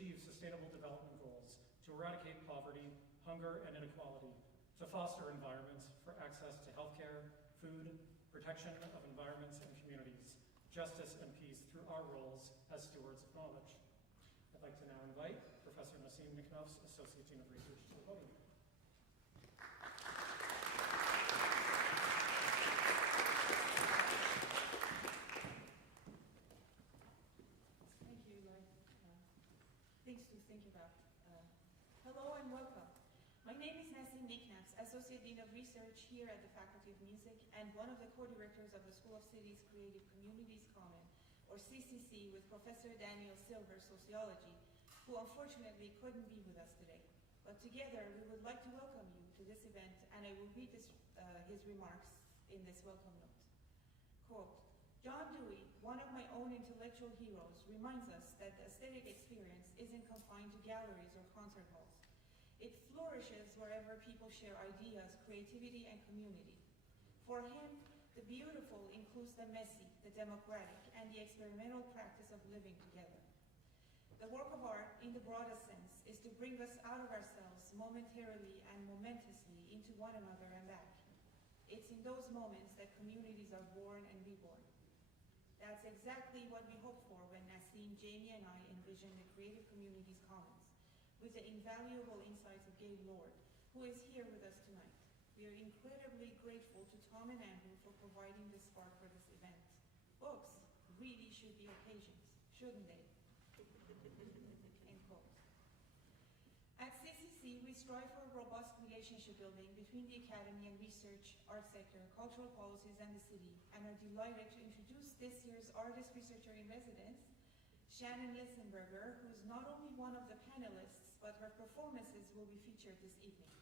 achieve sustainable development goals, to eradicate poverty, hunger, and inequality, to foster environments for access to healthcare, food, protection of environments and communities, justice and peace through our roles as stewards of knowledge. I'd like to now invite Professor Nassim Niknofs, Associate Dean of Research, to the podium. Thank you, Lloyd. Things to think about. Hello and welcome. My name is Nassim Niknofs, Associate Dean of Research here at the Faculty of Music and one of the co-directors of the School of Cities Creative Communities Common, or CCC, with Professor Daniel Silver, Sociology, who unfortunately couldn't be with us today. But together, we would like to welcome you to this event, and I will read his remarks in this welcome note. Quote, John Dewey, one of my own intellectual heroes, reminds us that the aesthetic experience isn't confined to galleries or concert halls. It flourishes wherever people share ideas, creativity, and community. For him, the beautiful includes the messy, the democratic, and the experimental practice of living together. The work of art, in the broadest sense, is to bring us out of ourselves momentarily and momentously into one another and back. It's in those moments that communities are born and reborn. That's exactly what we hoped for when Nassim, Jamie, and I envisioned the Creative Communities Commons, with the invaluable insights of Gabe Lord, who is here with us tonight. We are incredibly grateful to Tom and Andrew for providing the spark for this event. Books really should be occasions, shouldn't they? End quote. At CCC, we strive for robust relationship building between the academy and research, art sector, cultural policies, and the city, and are delighted to introduce this year's artist researcher in residence, Shannon Lissenberger, who is not only one of the panelists, but her performances will be featured this evening.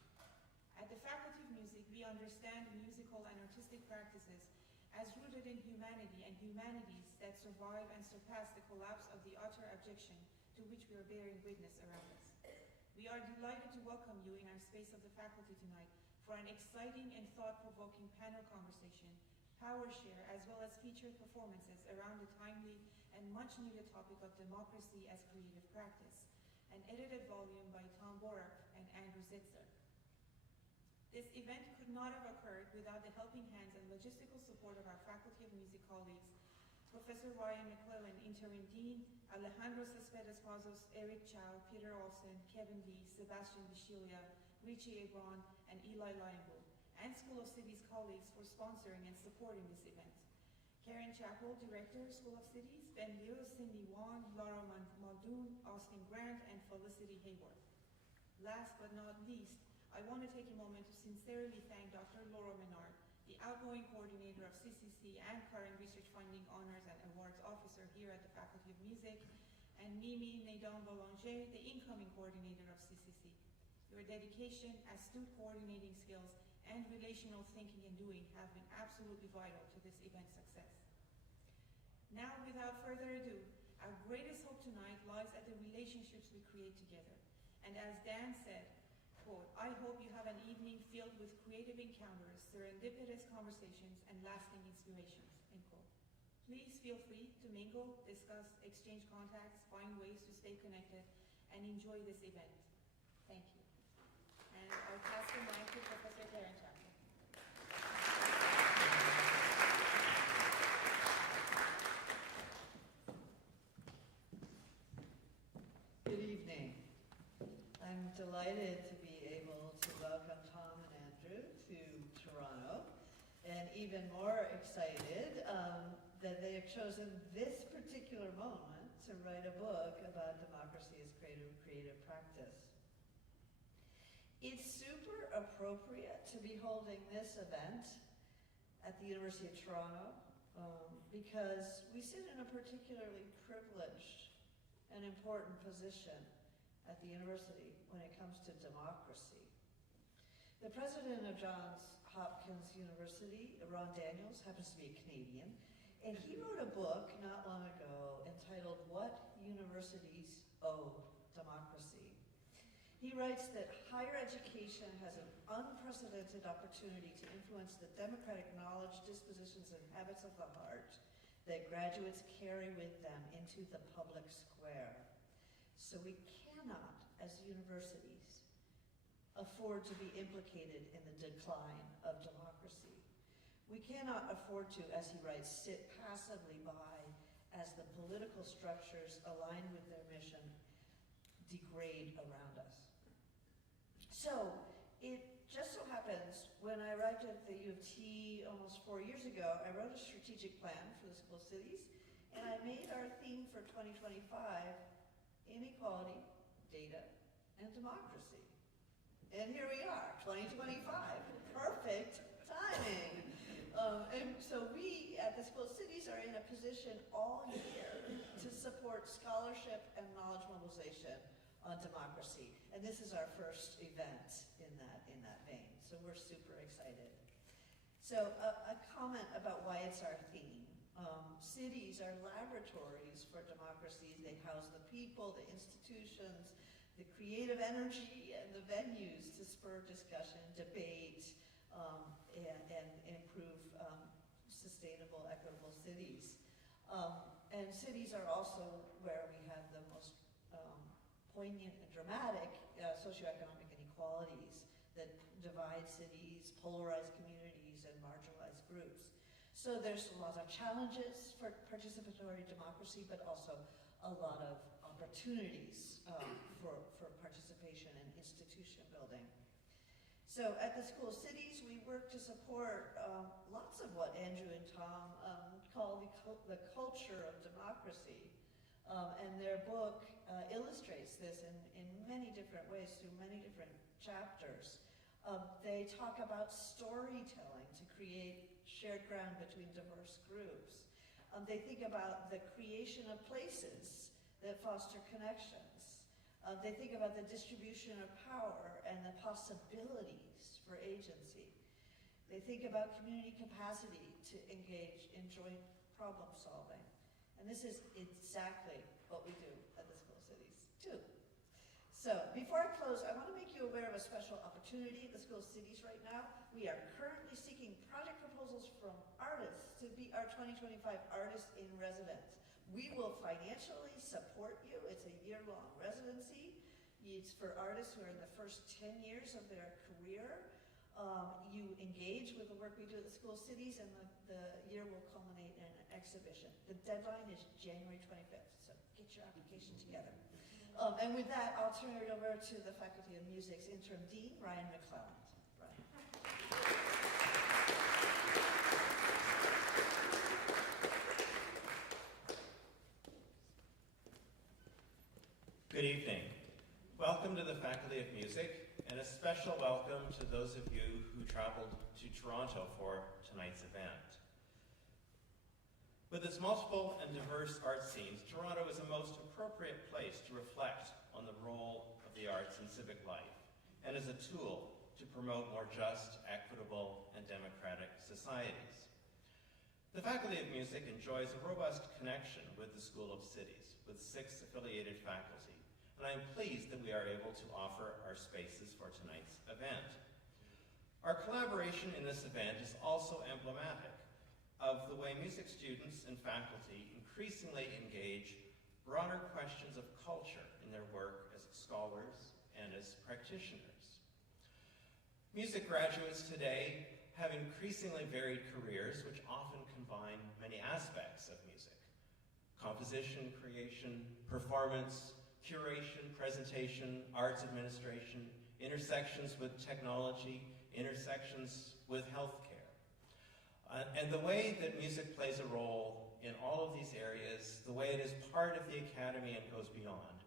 At the Faculty of Music, we understand musical and artistic practices as rooted in humanity and humanities that survive and surpass the collapse of the utter abjection to which we are bearing witness around us. We are delighted to welcome you in our space of the faculty tonight for an exciting and thought-provoking panel conversation, power share, as well as featured performances around the timely and much-needed topic of democracy as creative practice, an edited volume by Tom Borup and Andrew Zitzer. This event could not have occurred without the helping hands and logistical support of our Faculty of Music colleagues, Professor Ryan McClellan, Interim Dean, Alejandro Cespedes Pazos, Eric Chow, Peter Olsen, Kevin Lee, Sebastian Bisciglia, Richie Ebron, and Eli Lionwood, and School of Cities colleagues for sponsoring and supporting this event. Karen Chappell, Director, School of Cities, Ben Liu, Cindy Wong, Laura Muldoon, Austin Grant, and Felicity Hayworth. Last but not least, I want to take a moment to sincerely thank Dr. Laura Menard, the outgoing coordinator of CCC and current research funding honors and awards officer here at the Faculty of Music, and Mimi Nedon Boulanger, the incoming coordinator of CCC. Your dedication, astute coordinating skills, and relational thinking and doing have been absolutely vital to this event's success. Now, without further ado, our greatest hope tonight lies at the relationships we create together. And as Dan said, quote, I hope you have an evening filled with creative encounters, serendipitous conversations, and lasting inspirations, end quote. Please feel free to mingle, discuss, exchange contacts, find ways to stay connected, and enjoy this event. Thank you. And I'll pass the mic to Professor Karen Chappell. Good evening. I'm delighted to be able to welcome Tom and Andrew to Toronto, and even more excited that they have chosen this particular moment to write a book about democracy as creative practice. It's super appropriate to be holding this event at the University of Toronto because we sit in a particularly privileged and important position at the university when it comes to democracy. The president of Johns Hopkins University, Ron Daniels, happens to be a Canadian, and he wrote a book not long ago entitled What Universities Owe Democracy. He writes that higher education has an unprecedented opportunity to influence the democratic knowledge, dispositions, and habits of the heart that graduates carry with them into the public square. So we cannot, as universities, afford to be implicated in the decline of democracy. We cannot afford to, as he writes, sit passively by as the political structures aligned with their mission degrade around us. So it just so happens, when I arrived at the U of T almost 4 years ago, I wrote a strategic plan for the school cities, and I made our theme for 2025 inequality, data, and democracy. And here we are, 2025, perfect timing. And so we at the school cities are in a position all year to support scholarship and knowledge mobilization on democracy. And this is our first event in that vein. So we're super excited. So a comment about why it's our theme. Cities are laboratories for democracy. They house the people, the institutions, the creative energy, and the venues to spur discussion, debate, and improve sustainable, equitable cities. And cities are also where we have the most poignant and dramatic socioeconomic inequalities that divide cities, polarize communities, and marginalize groups. So there's a lot of challenges for participatory democracy, but also a lot of opportunities for participation and institution building. So at the school cities, we work to support lots of what Andrew and Tom call the culture of democracy. And their book illustrates this in many different ways through many different chapters. They talk about storytelling to create shared ground between diverse groups. They think about the creation of places that foster connections. They think about the distribution of power and the possibilities for agency. They think about community capacity to engage in joint problem solving. And this is exactly what we do at the school cities, too. So before I close, I want to make you aware of a special opportunity at the school cities right now. We are currently seeking project proposals from artists to be our 2025 Artists in Residence. We will financially support you. It's a year-long residency. It's for artists who are in the first 10 years of their career. You engage with the work we do at the school cities, and the year will culminate in an exhibition. The deadline is January 25th, so get your application together. And with that, I'll turn it over to the Faculty of Music's interim dean, Ryan McClelland. Ryan. Good evening. Welcome to the Faculty of Music, and a special welcome to those of you who traveled to Toronto for tonight's event. With its multiple and diverse art scenes, Toronto is a most appropriate place to reflect on the role of the arts in civic life, and as a tool to promote more just, equitable, and democratic societies. The Faculty of Music enjoys a robust connection with the School of Cities, with 6 affiliated faculty, and I am pleased that we are able to offer our spaces for tonight's event. Our collaboration in this event is also emblematic of the way music students and faculty increasingly engage broader questions of culture in their work as scholars and as practitioners. Music graduates today have increasingly varied careers which often combine many aspects of music: composition, creation, performance, curation, presentation, arts administration, intersections with technology, intersections with healthcare. And the way that music plays a role in all of these areas, the way it is part of the academy and goes beyond,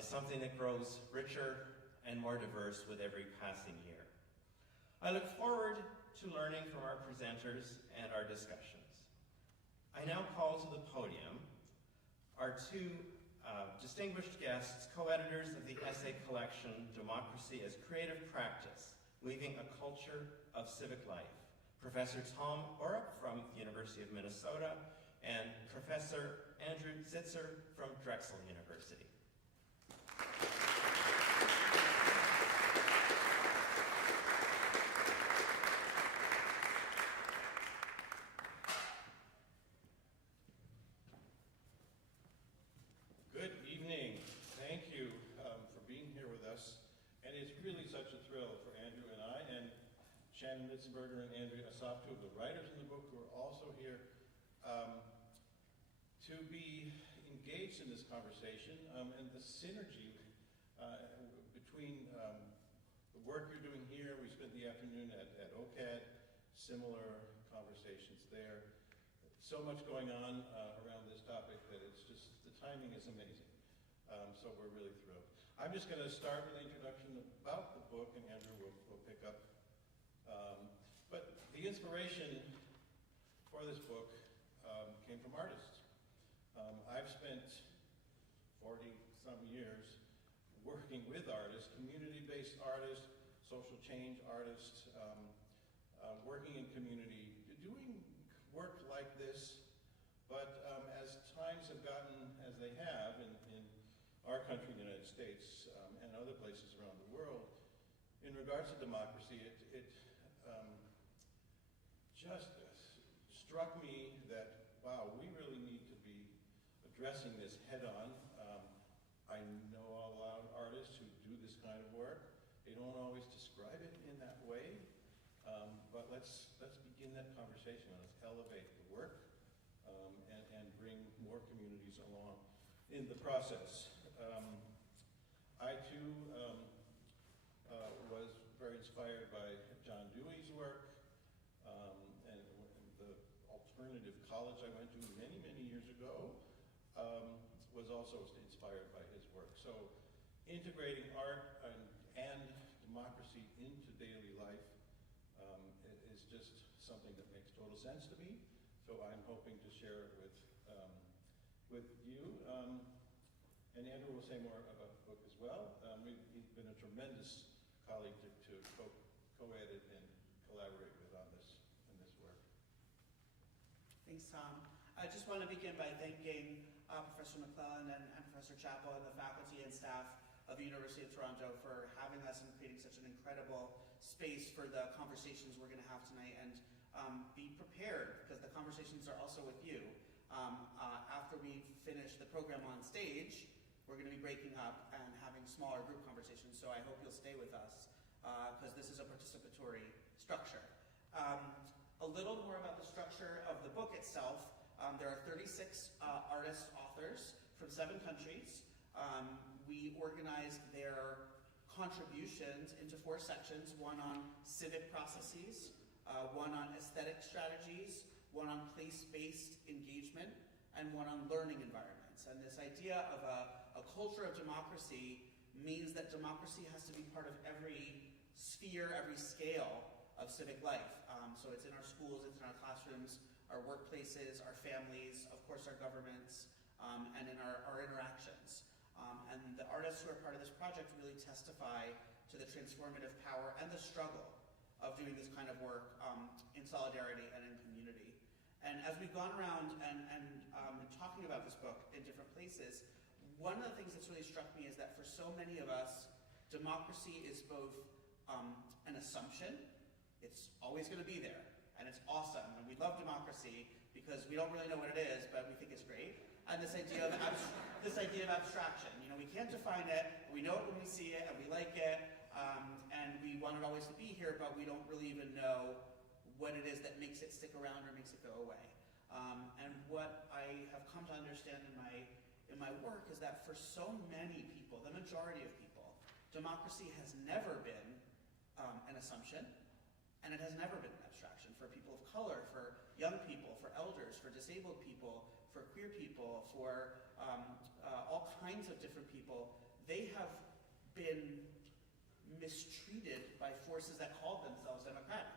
is something that grows richer and more diverse with every passing year. I look forward to learning from our presenters and our discussions. I now call to the podium our 2 distinguished guests, co-editors of the essay collection, Democracy as Creative Practice, Weaving a Culture of Civic Life, Professor Tom Orup from the University of Minnesota and Professor Andrew Zitzer from Drexel University. Good evening. Thank you. Shannon Mitzenberger and Andrea Asaf, two of the writers in the book, who are also here, to be engaged in this conversation, and the synergy between the work you're doing here. We spent the afternoon at OCAD, similar conversations there. So much going on around this topic that it's just, the timing is amazing. So we're really thrilled. I'm just going to start with an introduction about the book, and Andrew will pick up. But the inspiration for this book came from artists. I've spent 40-some years working with artists, community-based artists, social change artists, working in community, doing work like this. But as times have gotten as they have in our country, the United States, and other places around the world, in regards to democracy, it just struck me that, wow, we really need to be addressing this head-on. I know a lot of artists who do this kind of work. They don't always describe it in that way, but let's begin that conversation. Let's elevate the work and bring more communities along in the process. I too was very inspired by John Dewey's work, and the alternative college I went to many, many years ago was also inspired by his work. So integrating art and democracy into daily life is just something that makes total sense to me. So I'm hoping to share it with you. And Andrew will say more about the book as well. He's been a tremendous colleague to co-edit and collaborate with on this work. Thanks, Tom. I just want to begin by thanking Professor McClellan and Professor Chappell and the faculty and staff of the University of Toronto for having us and creating such an incredible space for the conversations we're going to have tonight. And be prepared, because the conversations are also with you. After we finish the program on stage, we're going to be breaking up and having smaller group conversations, so I hope you'll stay with us, because this is a participatory structure. A little more about the structure of the book itself. There are 36 artist authors from 7 countries. We organized their contributions into 4 sections, one on civic processes, one on aesthetic strategies, one on place-based engagement, and one on learning environments. And this idea of a culture of democracy means that democracy has to be part of every sphere, every scale of civic life. So it's in our schools, it's in our classrooms, our workplaces, our families, of course our governments, and in our interactions. And the artists who are part of this project really testify to the transformative power and the struggle of doing this kind of work in solidarity and in community. And as we've gone around and talking about this book in different places, one of the things that's really struck me is that for so many of us, democracy is both an assumption. It's always going to be there, and it's awesome, and we love democracy because we don't really know what it is, but we think it's great. And this idea of abstraction. You know, we can't define it, we know it when we see it, and we like it, and we want it always to be here, but we don't really even know what it is that makes it stick around or makes it go away. And what I have come to understand in my work is that for so many people, the majority of people, democracy has never been an assumption, and it has never been an abstraction. For people of color, for young people, for elders, for disabled people, for queer people, for all kinds of different people, they have been mistreated by forces that called themselves democratic.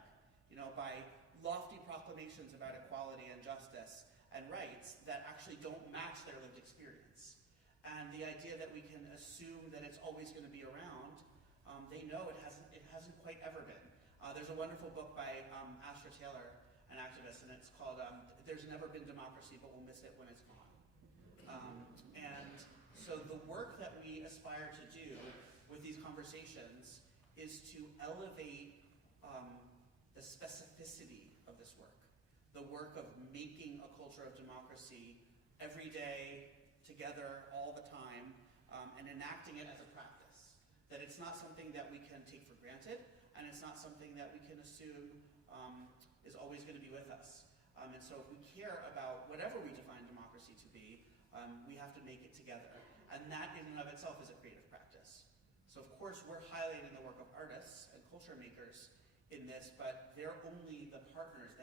You know, by lofty proclamations about equality and justice and rights that actually don't match their lived experience. And the idea that we can assume that it's always going to be around, they know it hasn't quite ever been. There's a wonderful book by Astra Taylor, an activist, and it's called There's Never Been Democracy, But We'll Miss It When It's Gone. And so the work that we aspire to do with these conversations is to elevate the specificity of this work, the work of making a culture of democracy every day, together, all the time, and enacting it as a practice. That it's not something that we can take for granted, and it's not something that we can assume is always going to be with us. And so if we care about whatever we define democracy to be, we have to make it together. And that in and of itself is a creative practice. So of course we're highlighting the work of artists and culture makers in this, but they're only the partners,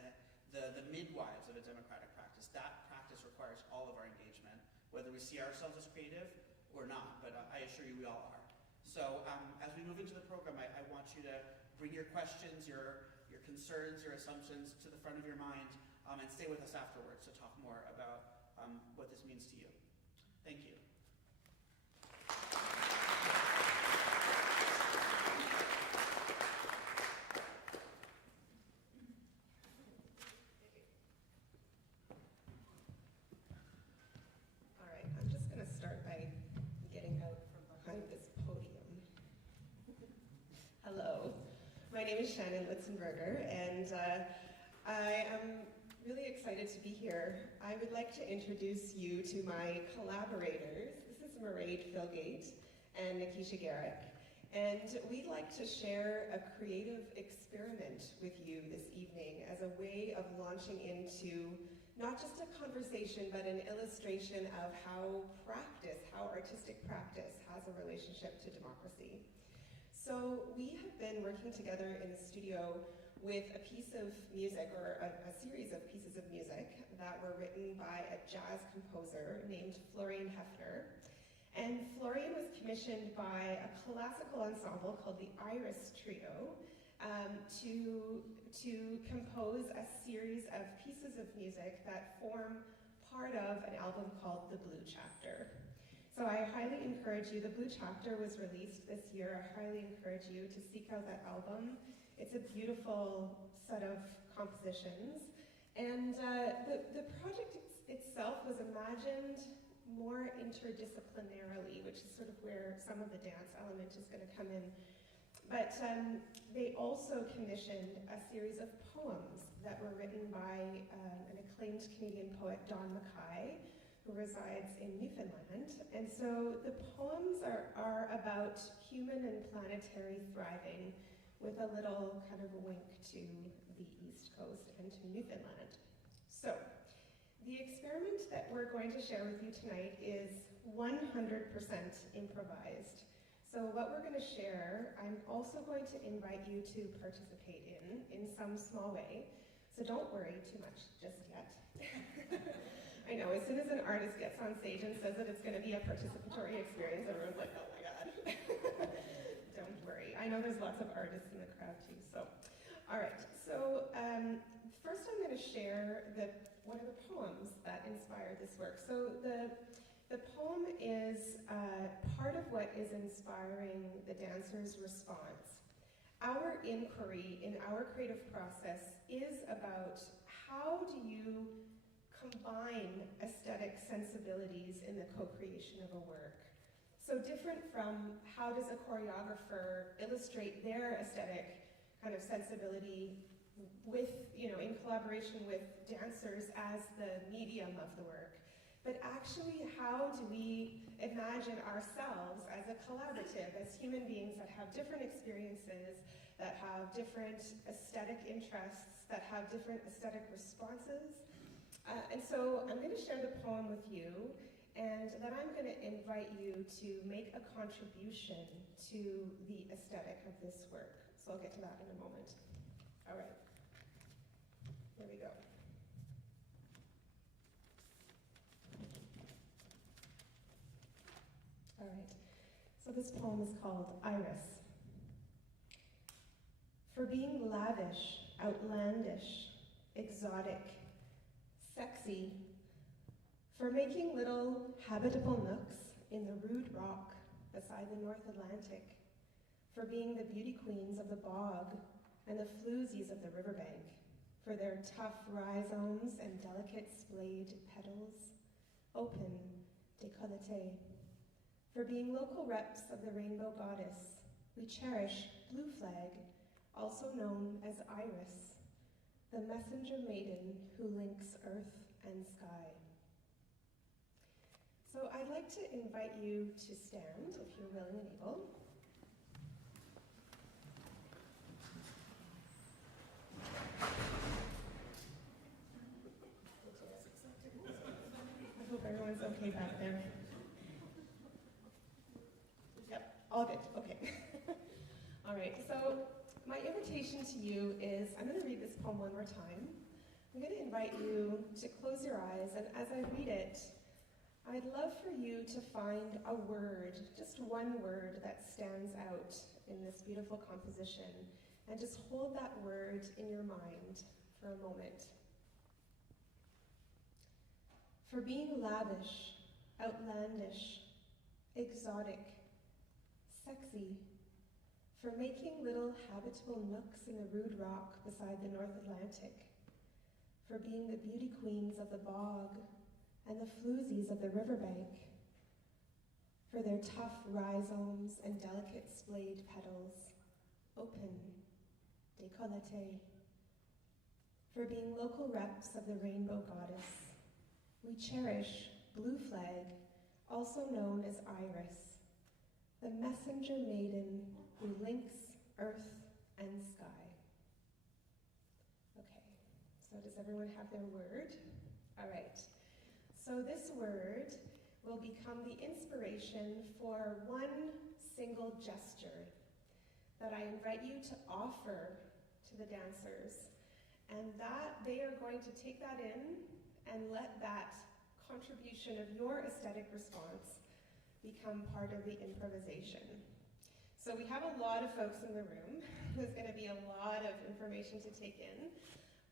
the midwives of a democratic practice. That practice requires all of our engagement, whether we see ourselves as creative or not, but I assure you we all are. So as we move into the program, I want you to bring your questions, your concerns, your assumptions to the front of your mind, and stay with us afterwards to talk more about what this means to you. Thank you. All right, I'm just going to start by getting out from behind this podium. Hello, my name is Shannon Litzenberger, and I am really excited to be here. I would like to introduce you to my collaborators. This is Mairead Philgate and Nikisha Garrick, and we'd like to share a creative experiment with you this evening as a way of launching into not just a conversation, but an illustration of how artistic practice has a relationship to democracy. So we have been working together in the studio with a piece of music, or a series of pieces of music that were written by a jazz composer named Florian Hefner. And Florian was commissioned by a classical ensemble called the Iris Trio to compose a series of pieces of music that form part of an album called The Blue Chapter. So I highly encourage you, The Blue Chapter was released this year. I highly encourage you to seek out that album. It's a beautiful set of compositions. And the project itself was imagined more interdisciplinarily, which is sort of where some of the dance element is going to come in. But they also commissioned a series of poems that were written by an acclaimed Canadian poet, Don Mackay, who resides in Newfoundland. And so the poems are about human and planetary thriving, with a little kind of wink to the East Coast and to Newfoundland. So, the experiment that we're going to share with you tonight is 100% improvised. So what we're going to share, I'm also going to invite you to participate in some small way. So don't worry too much just yet. I know, as soon as an artist gets on stage and says that it's going to be a participatory experience, everyone's like, oh my God. Don't worry. I know there's lots of artists in the crowd too. So, all right. So first I'm going to share one of the poems that inspired this work. So the poem is part of what is inspiring the dancers' response. Our inquiry in our creative process is about how do you combine aesthetic sensibilities in the co-creation of a work. So different from how does a choreographer illustrate their aesthetic kind of sensibility with, in collaboration with dancers as the medium of the work, but actually how do we imagine ourselves as a collaborative, as human beings that have different experiences, that have different aesthetic interests, that have different aesthetic responses. And so I'm going to share the poem with you, and then I'm going to invite you to make a contribution to the aesthetic of this work. So I'll get to that in a moment. All right. Here we go. All right. So this poem is called Iris. For being lavish, outlandish, exotic, sexy, for making little habitable nooks in the rude rock beside the North Atlantic, for being the beauty queens of the bog and the floozies of the riverbank, for their tough rhizomes and delicate splayed petals, open décolleté, for being local reps of the rainbow goddess, we cherish Blue Flag, also known as Iris, the messenger maiden who links earth and sky. So I'd like to invite you to stand if you're willing and able. All good, okay. All right, so my invitation to you is, I'm going to read this poem one more time. I'm going to invite you to close your eyes, and as I read it, I'd love for you to find a word, just one word that stands out in this beautiful composition, and just hold that word in your mind for a moment. For being lavish, outlandish, exotic, sexy, for making little habitable nooks in the rude rock beside the North Atlantic, for being the beauty queens of the bog and the floozies of the riverbank, for their tough rhizomes and delicate splayed petals, open, décolleté, for being local reps of the rainbow goddess. We cherish Blue Flag, also known as Iris, the messenger maiden who links earth and sky. Okay, so does everyone have their word? All right, so this word will become the inspiration for one single gesture that I invite you to offer to the dancers, and that they are going to take that in and let that contribution of your aesthetic response become part of the improvisation. So we have a lot of folks in the room. There's going to be a lot of information to take in,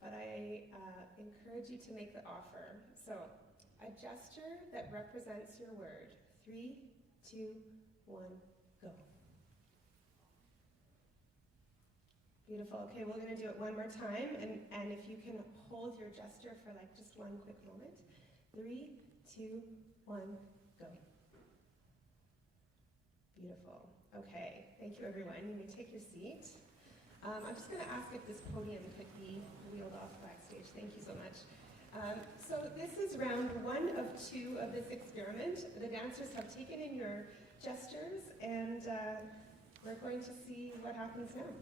but I encourage you to make the offer. So a gesture that represents your word. 3, 2, 1, go. Beautiful. Okay, we're going to do it one more time, and if you can hold your gesture for like just one quick moment. 3, 2, 1, go. Beautiful. Okay, thank you everyone. You may take your seat. I'm just going to ask if this podium could be wheeled off backstage. Thank you so much. So this is round 1 of 2 of this experiment. The dancers have taken in your gestures, and we're going to see what happens now.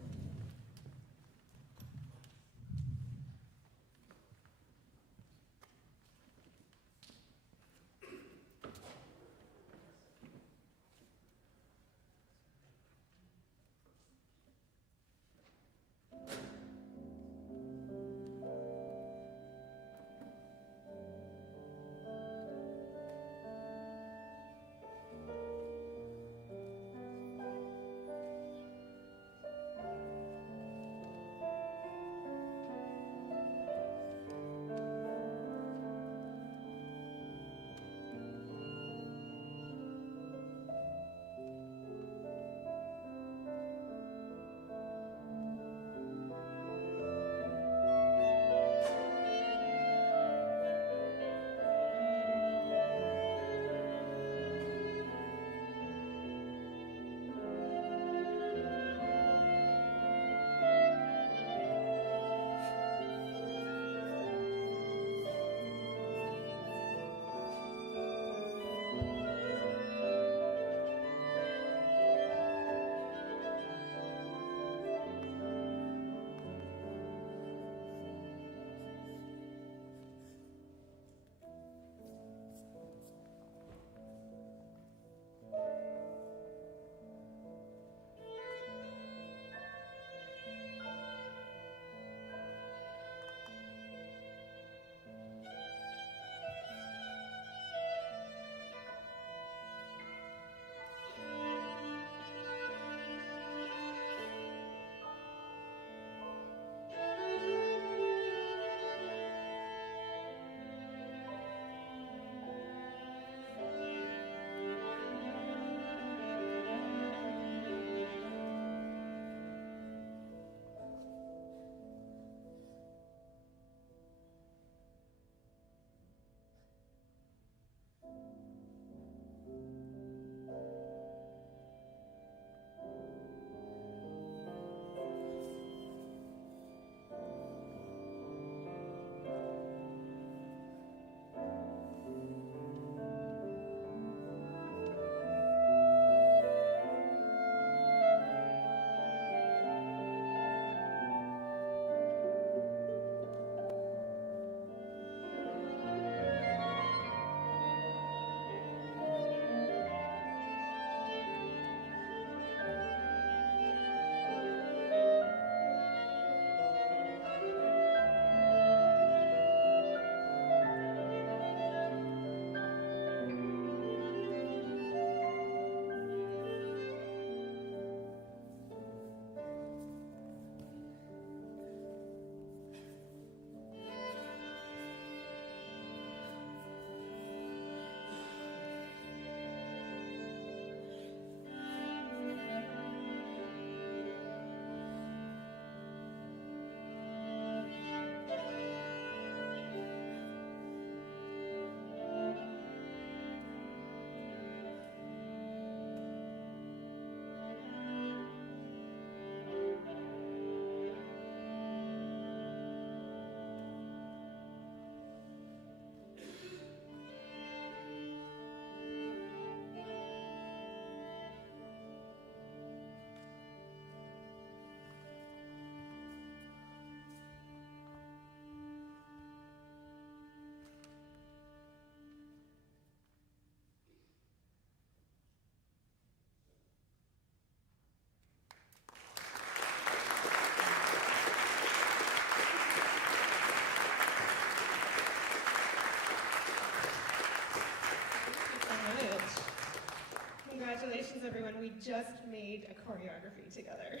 just made a choreography together.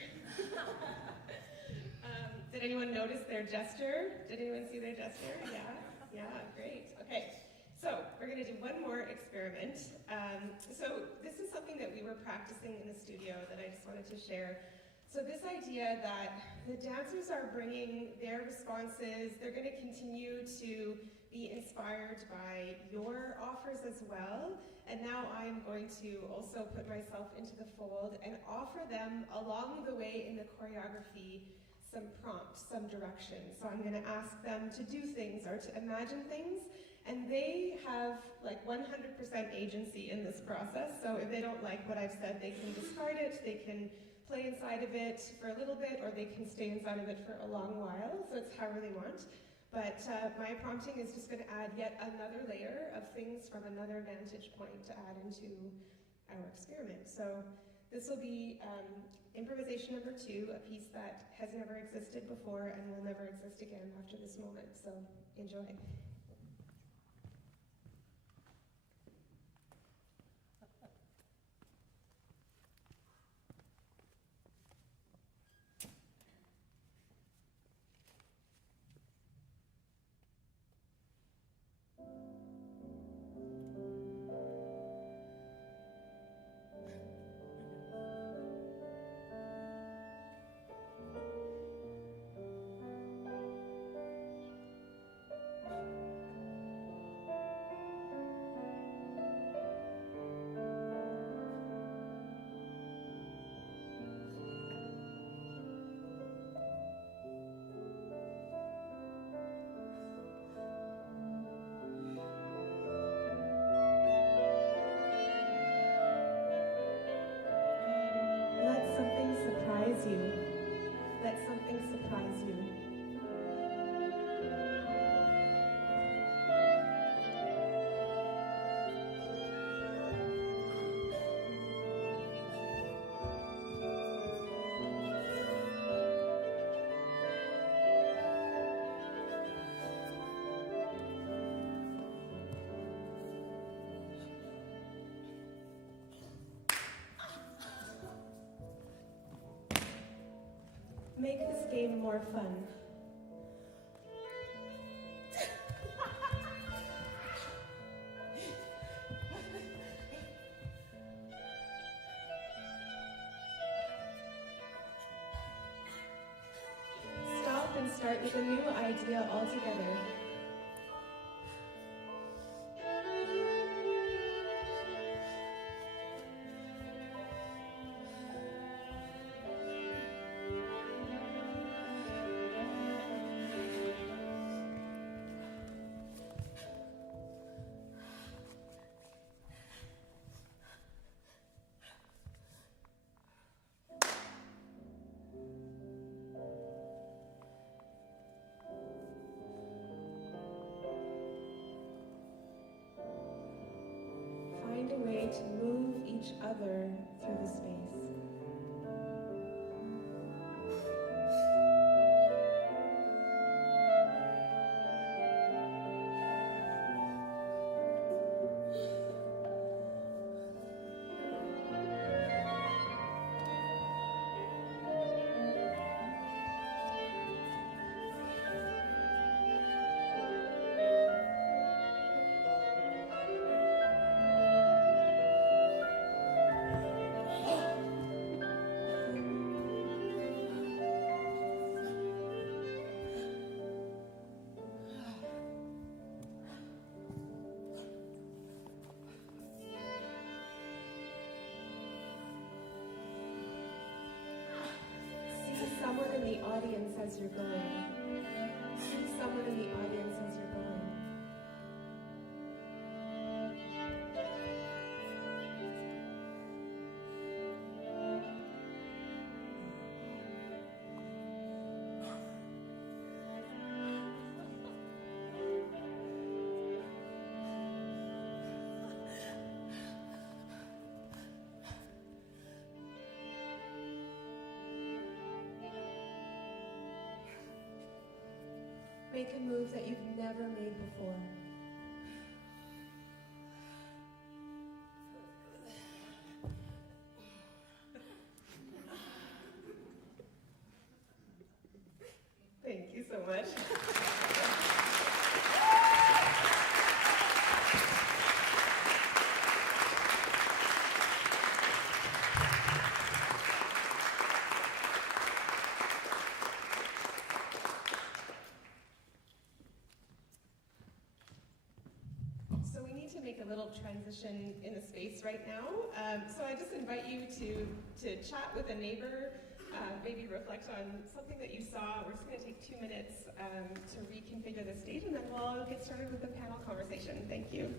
Did anyone notice their gesture? Did anyone see their gesture? Yeah, great. Okay, so we're gonna do one more experiment. So this is something that we were practicing in the studio that I just wanted to share. So this idea that the dancers are bringing their responses, they're gonna continue to be inspired by your offers as well. And now I'm going to also put myself into the fold and offer them along the way in the choreography some prompts, some direction. So I'm gonna ask them to do things or to imagine things, and they have like 100% agency in this process. So if they don't like what I've said, they can discard it, they can play inside of it for a little bit, or they can stay inside of it for a long while. So it's however they want. But my prompting is just going to add yet another layer of things from another vantage point to add into our experiment. So this will be improvisation number 2, a piece that has never existed before and will never exist again after this moment. So enjoy. Let something surprise you. Make this game more fun. Stop and start with a new idea altogether. Find a way to move each other through the space. Someone in the audience as you're going. See someone in the audience as you're going. Make a move that you've never made before. moment. So we need to make a little transition in the space right now. So I just invite you to chat with a neighbor, maybe reflect on something that you saw. We're just going to take 2 minutes to reconfigure the stage, and then we'll get started with the panel conversation. Thank you.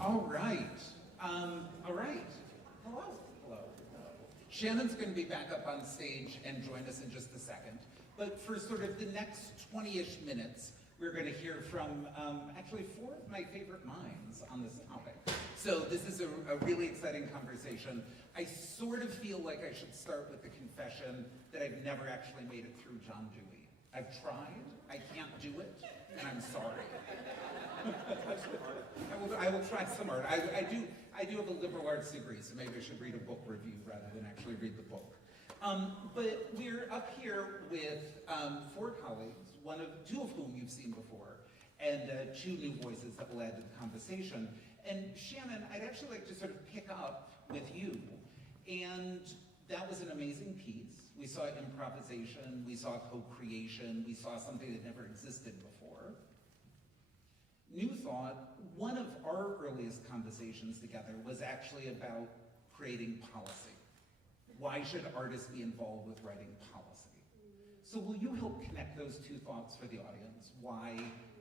All right. All right. Hello. Hello. Shannon's going to be back up on stage and join us in just a second. But for sort of the next 20-ish minutes, we're going to hear from actually 4 of my favorite minds on this topic. So this is a really exciting conversation. I sort of feel like I should start with the confession that I've never actually made it through John Dewey. I've tried, I can't do it, and I'm sorry. I will try some art. I do have a liberal arts degree, so maybe I should read a book review rather than actually read the book. But we're up here with 4 colleagues, 2 of whom you've seen before, and 2 new voices that will add to the conversation. And Shannon, I'd actually like to sort of pick up with you. And that was an amazing piece. We saw improvisation, we saw co-creation, we saw something that never existed before. New Thought, one of our earliest conversations together was actually about creating policy. why should artists be involved with writing policy? So will you help connect those two thoughts for the audience? Why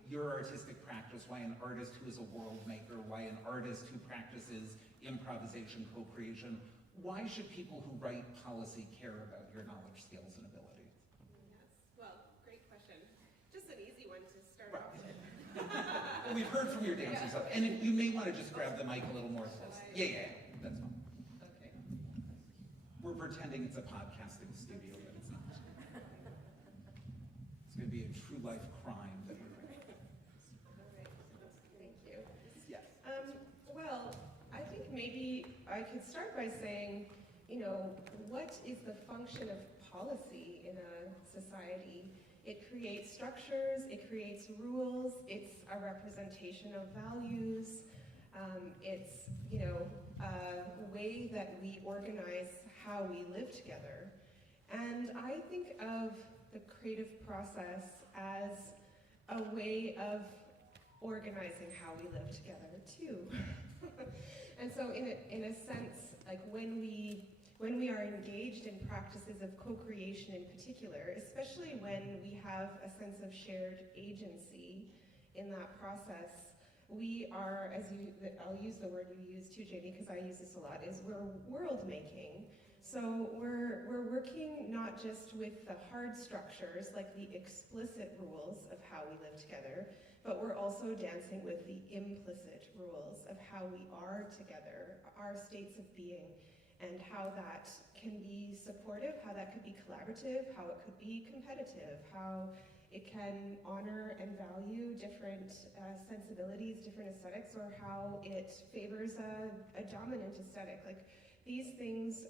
your artistic practice, why an artist who is a world maker, why an artist who practices improvisation, co-creation, why should people who write policy care about your knowledge, skills, and ability? Yes, well, great question. Just an easy one to start Well, off with. well, we've heard from your dancers, and if you may want to just grab the mic a little more close. Yeah, that's fine. Okay. We're pretending it's a podcasting studio, but it's not. It's going to be a true life crime that we're doing. All right. Thank you. Yes. Well, I think maybe I could start by saying, you know, what is the function of policy in a society? It creates structures, it creates rules, it's a representation of values, it's, you know, a way that we organize how we live together. And I think of the creative process as a way of organizing how we live together too. And so in a sense, like when we are engaged in practices of co-creation in particular, especially when we have a sense of shared agency in that process, we are, I'll use the word you use too, Jamie, because I use this a lot, is we're world making. So we're working not just with the hard structures, like the explicit rules of how we live together, but we're also dancing with the implicit rules of how we are together, our states of being, and how that can be supportive, how that could be collaborative, how it could be competitive, how it can honor and value different sensibilities, different aesthetics, or how it favors a dominant aesthetic. Like, these things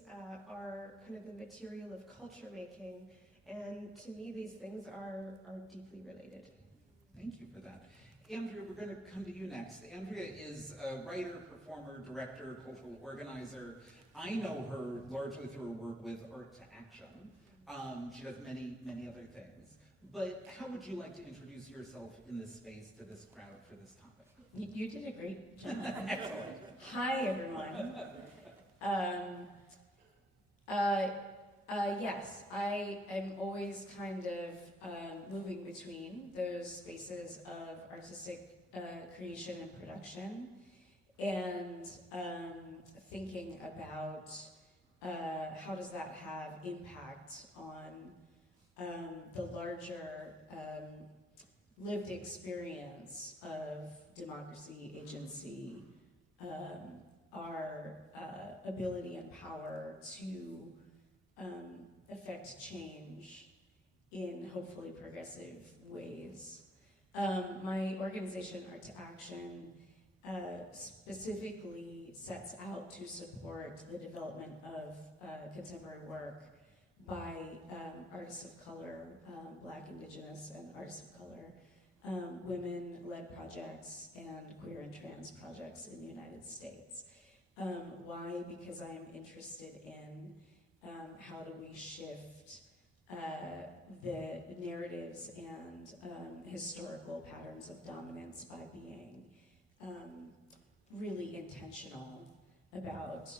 are kind of the material of culture making, and to me these things are deeply related. Thank you for that. Andrea, we're going to come to you next. Andrea is a writer, performer, director, cultural organizer. I know her largely through her work with Art to Action. She does many, many other things. But how would you like to introduce yourself in this space to this crowd for this topic? You did a great job. Excellent. Hi, everyone. Yes, I am always kind of moving between those spaces of artistic creation and production, and thinking about how does that have impact on the larger lived experience of democracy, agency, our ability and power to affect change in hopefully progressive ways. My organization, Art to Action, specifically sets out to support the development of contemporary work by artists of color, Black, Indigenous, and artists of color, women-led projects, and queer and trans projects in the United States. Why? Because I am interested in how do we shift the narratives and historical patterns of dominance by being really intentional about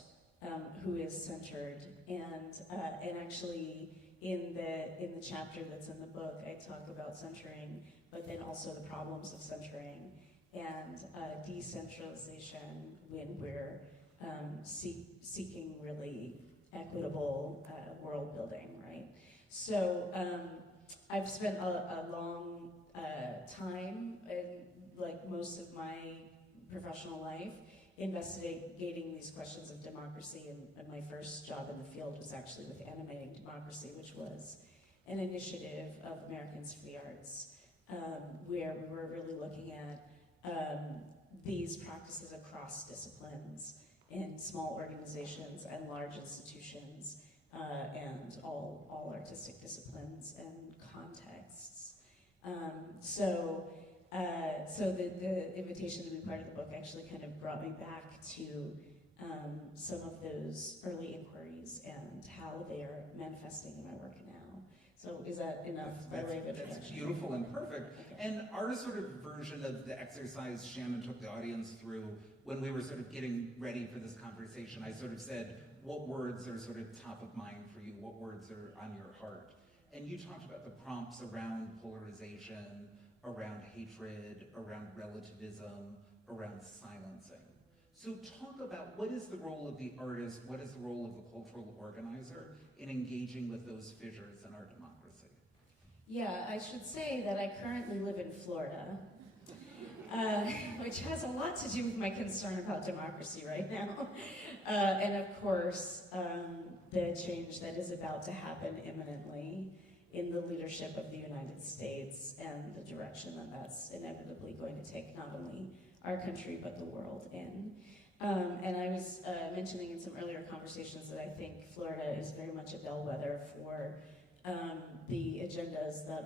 who is centered, and actually in the chapter that's in the book, I talk about centering, but then also the problems of centering and decentralization when we're seeking really equitable world building, right? So I've spent a long time, and like most of my professional life, investigating these questions of democracy, and my first job in the field was actually with Animating Democracy, which was an initiative of Americans for the Arts, where we were really looking at these practices across disciplines in small organizations and large institutions, and all artistic disciplines and contexts. So the invitation to be part of the book actually kind of brought me back to some of those early inquiries and how they are manifesting in my work now. So is that enough by way of introduction? That's beautiful and perfect. Okay. And our sort of version of the exercise Shannon took the audience through when we were sort of getting ready for this conversation, I sort of said, what words are sort of top of mind for you? What words are on your heart? And you talked about the prompts around polarization, around hatred, around relativism, around silencing. So talk about what is the role of the artist, what is the role of the cultural organizer in engaging with those fissures in our democracy? Yeah, I should say that I currently live in Florida, which has a lot to do with my concern about democracy right now. And of course, the change that is about to happen imminently in the leadership of the United States and the direction that that's inevitably going to take not only our country but the world in. And I was mentioning in some earlier conversations that I think Florida is very much a bellwether for the agendas that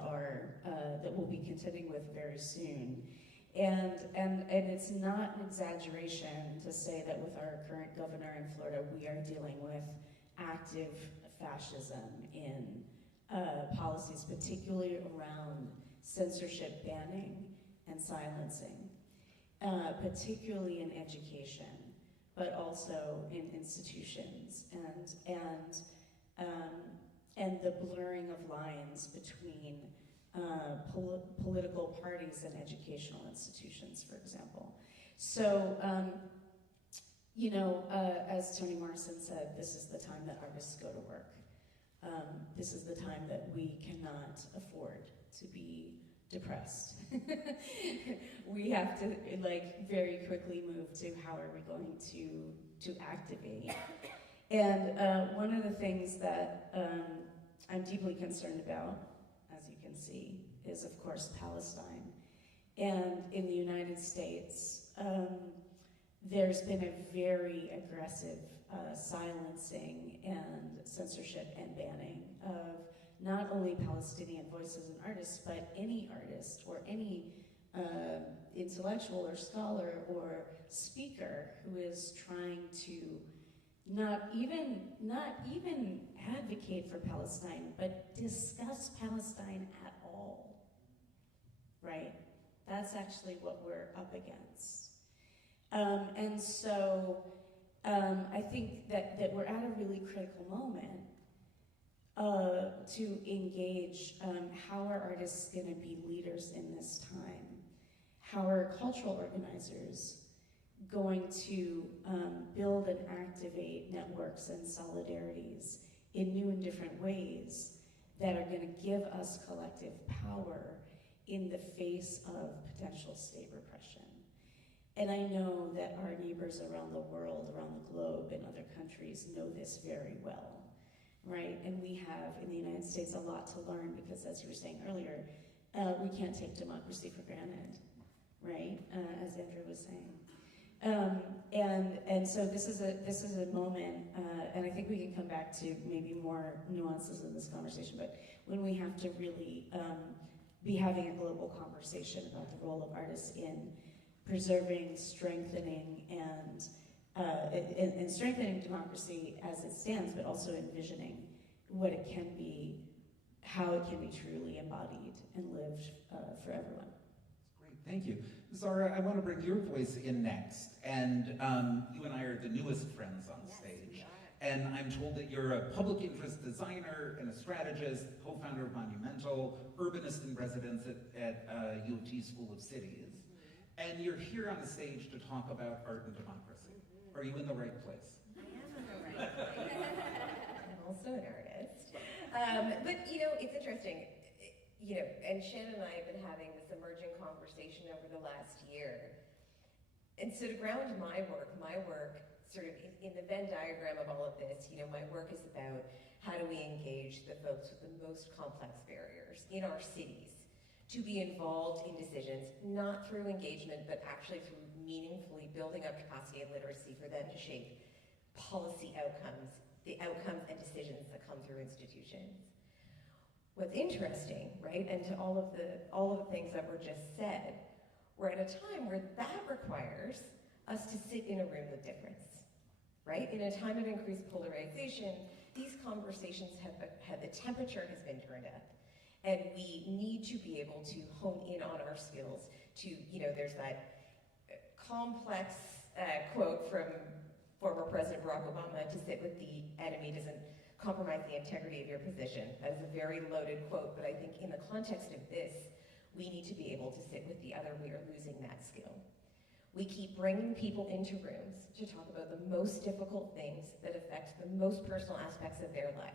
we'll be contending with very soon. And it's not an exaggeration to say that with our current governor in Florida, we are dealing with active fascism in policies, particularly around censorship banning and silencing, particularly in education, but also in institutions, and the blurring of lines between political parties and educational institutions, for example. So, as Toni Morrison said, this is the time that artists go to work. This is the time that we cannot afford to be depressed. We have to very quickly move to how are we going to activate. And one of the things that I'm deeply concerned about, as you can see, is of course Palestine. And in the United States, there's been a very aggressive silencing and censorship and banning of not only Palestinian voices and artists, but any artist or any intellectual or scholar or speaker who is trying to not even advocate for Palestine, but discuss Palestine at all, right? That's actually what we're up against. And so I think that we're at a really critical moment to engage how are artists going to be leaders in this time? How are cultural organizers going to build and activate networks and solidarities in new and different ways that are going to give us collective power in the face of potential state repression? And I know that our neighbors around the world, around the globe, in other countries know this very well, right? And we have, in the United States, a lot to learn because, as you were saying earlier, we can't take democracy for granted, right? As Andrew was saying. And so this is a moment, and I think we can come back to maybe more nuances in this conversation, but when we have to really be having a global conversation about the role of artists in preserving, strengthening, and strengthening democracy as it stands, but also envisioning what it can be, how it can be truly embodied and lived for everyone. Great, thank you. Zara, I want to bring your voice in next, and you and I are the newest friends on stage. And I'm told that you're a public interest designer and a strategist, co-founder of Monumental, urbanist in residence at U of T School of Cities. And you're here on the stage to talk about art and democracy. Are you in the right place? I am in the right place. I'm also an artist. But, it's interesting. And Shannon and I have been having this emerging conversation over the last year. And so to ground my work sort of in the Venn diagram of all of this, my work is about how do we engage the folks with the most complex barriers in our cities to be involved in decisions, not through engagement, but actually through meaningfully building up capacity and literacy for them to shape policy outcomes, the outcomes and decisions that come through institutions. What's interesting, right, and to all of the things that were just said, we're at a time where that requires us to sit in a room with difference, right? In a time of increased polarization, these conversations the temperature has been turned up. And we need to be able to hone in on our skills to, there's that complex quote from former President Barack Obama, to sit with the enemy doesn't compromise the integrity of your position. That is a very loaded quote, but I think in the context of this, we need to be able to sit with the other. We are losing that skill. We keep bringing people into rooms to talk about the most difficult things that affect the most personal aspects of their life.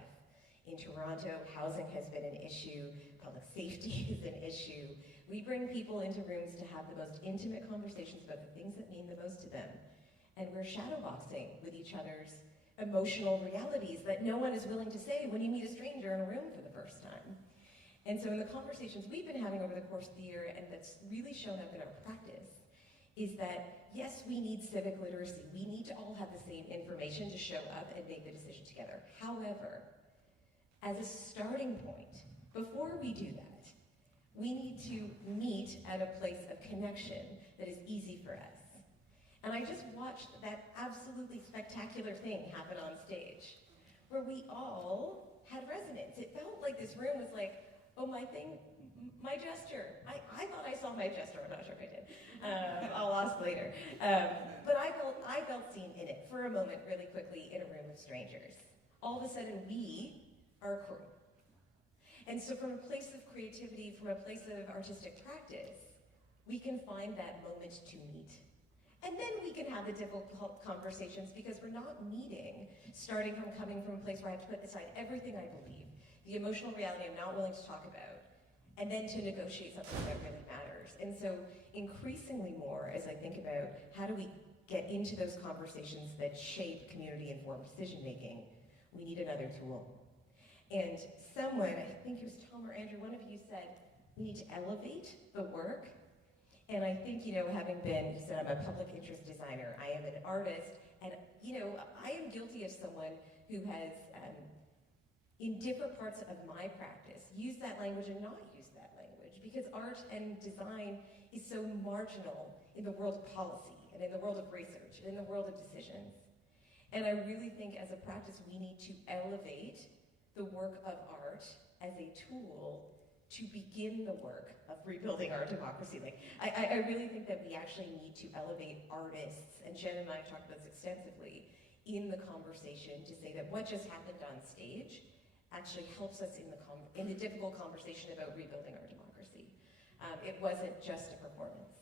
In Toronto, housing has been an issue, public safety is an issue. We bring people into rooms to have the most intimate conversations about the things that mean the most to them. And we're shadowboxing with each other's emotional realities that no one is willing to say when you meet a stranger in a room for the first time. And so in the conversations we've been having over the course of the year, and that's really shown up in our practice, is that yes, we need civic literacy. We need to all have the same information to show up and make the decision together. However, as a starting point, before we do that, we need to meet at a place of connection that is easy for us. And I just watched that absolutely spectacular thing happen on stage, where we all had resonance. It felt like this room was like, oh, my gesture. I thought I saw my gesture. I'm not sure if I did. I'll ask later. But I felt seen in it for a moment, really quickly, in a room of strangers. All of a sudden, we are a crew. And so from a place of creativity, from a place of artistic practice, we can find that moment to meet. And then we can have the difficult conversations, because we're not meeting, coming from a place where I have to put aside everything I believe, the emotional reality I'm not willing to talk about, and then to negotiate something that really matters. And so increasingly more, as I think about how do we get into those conversations that shape community-informed decision-making, we need another tool. And someone, I think it was Tom or Andrew, one of you said, we need to elevate the work. And I think, having been, you said I'm a public interest designer, I am an artist, and, I am guilty of someone who has, in different parts of my practice, used that language and not used that language, because art and design is so marginal in the world of policy, and in the world of research, and in the world of decisions. And I really think as a practice, we need to elevate the work of art as a tool to begin the work of rebuilding our democracy. I really think that we actually need to elevate artists, and Jen and I have talked about this extensively, in the conversation, to say that what just happened on stage actually helps us in the difficult conversation about rebuilding our democracy. It wasn't just a performance.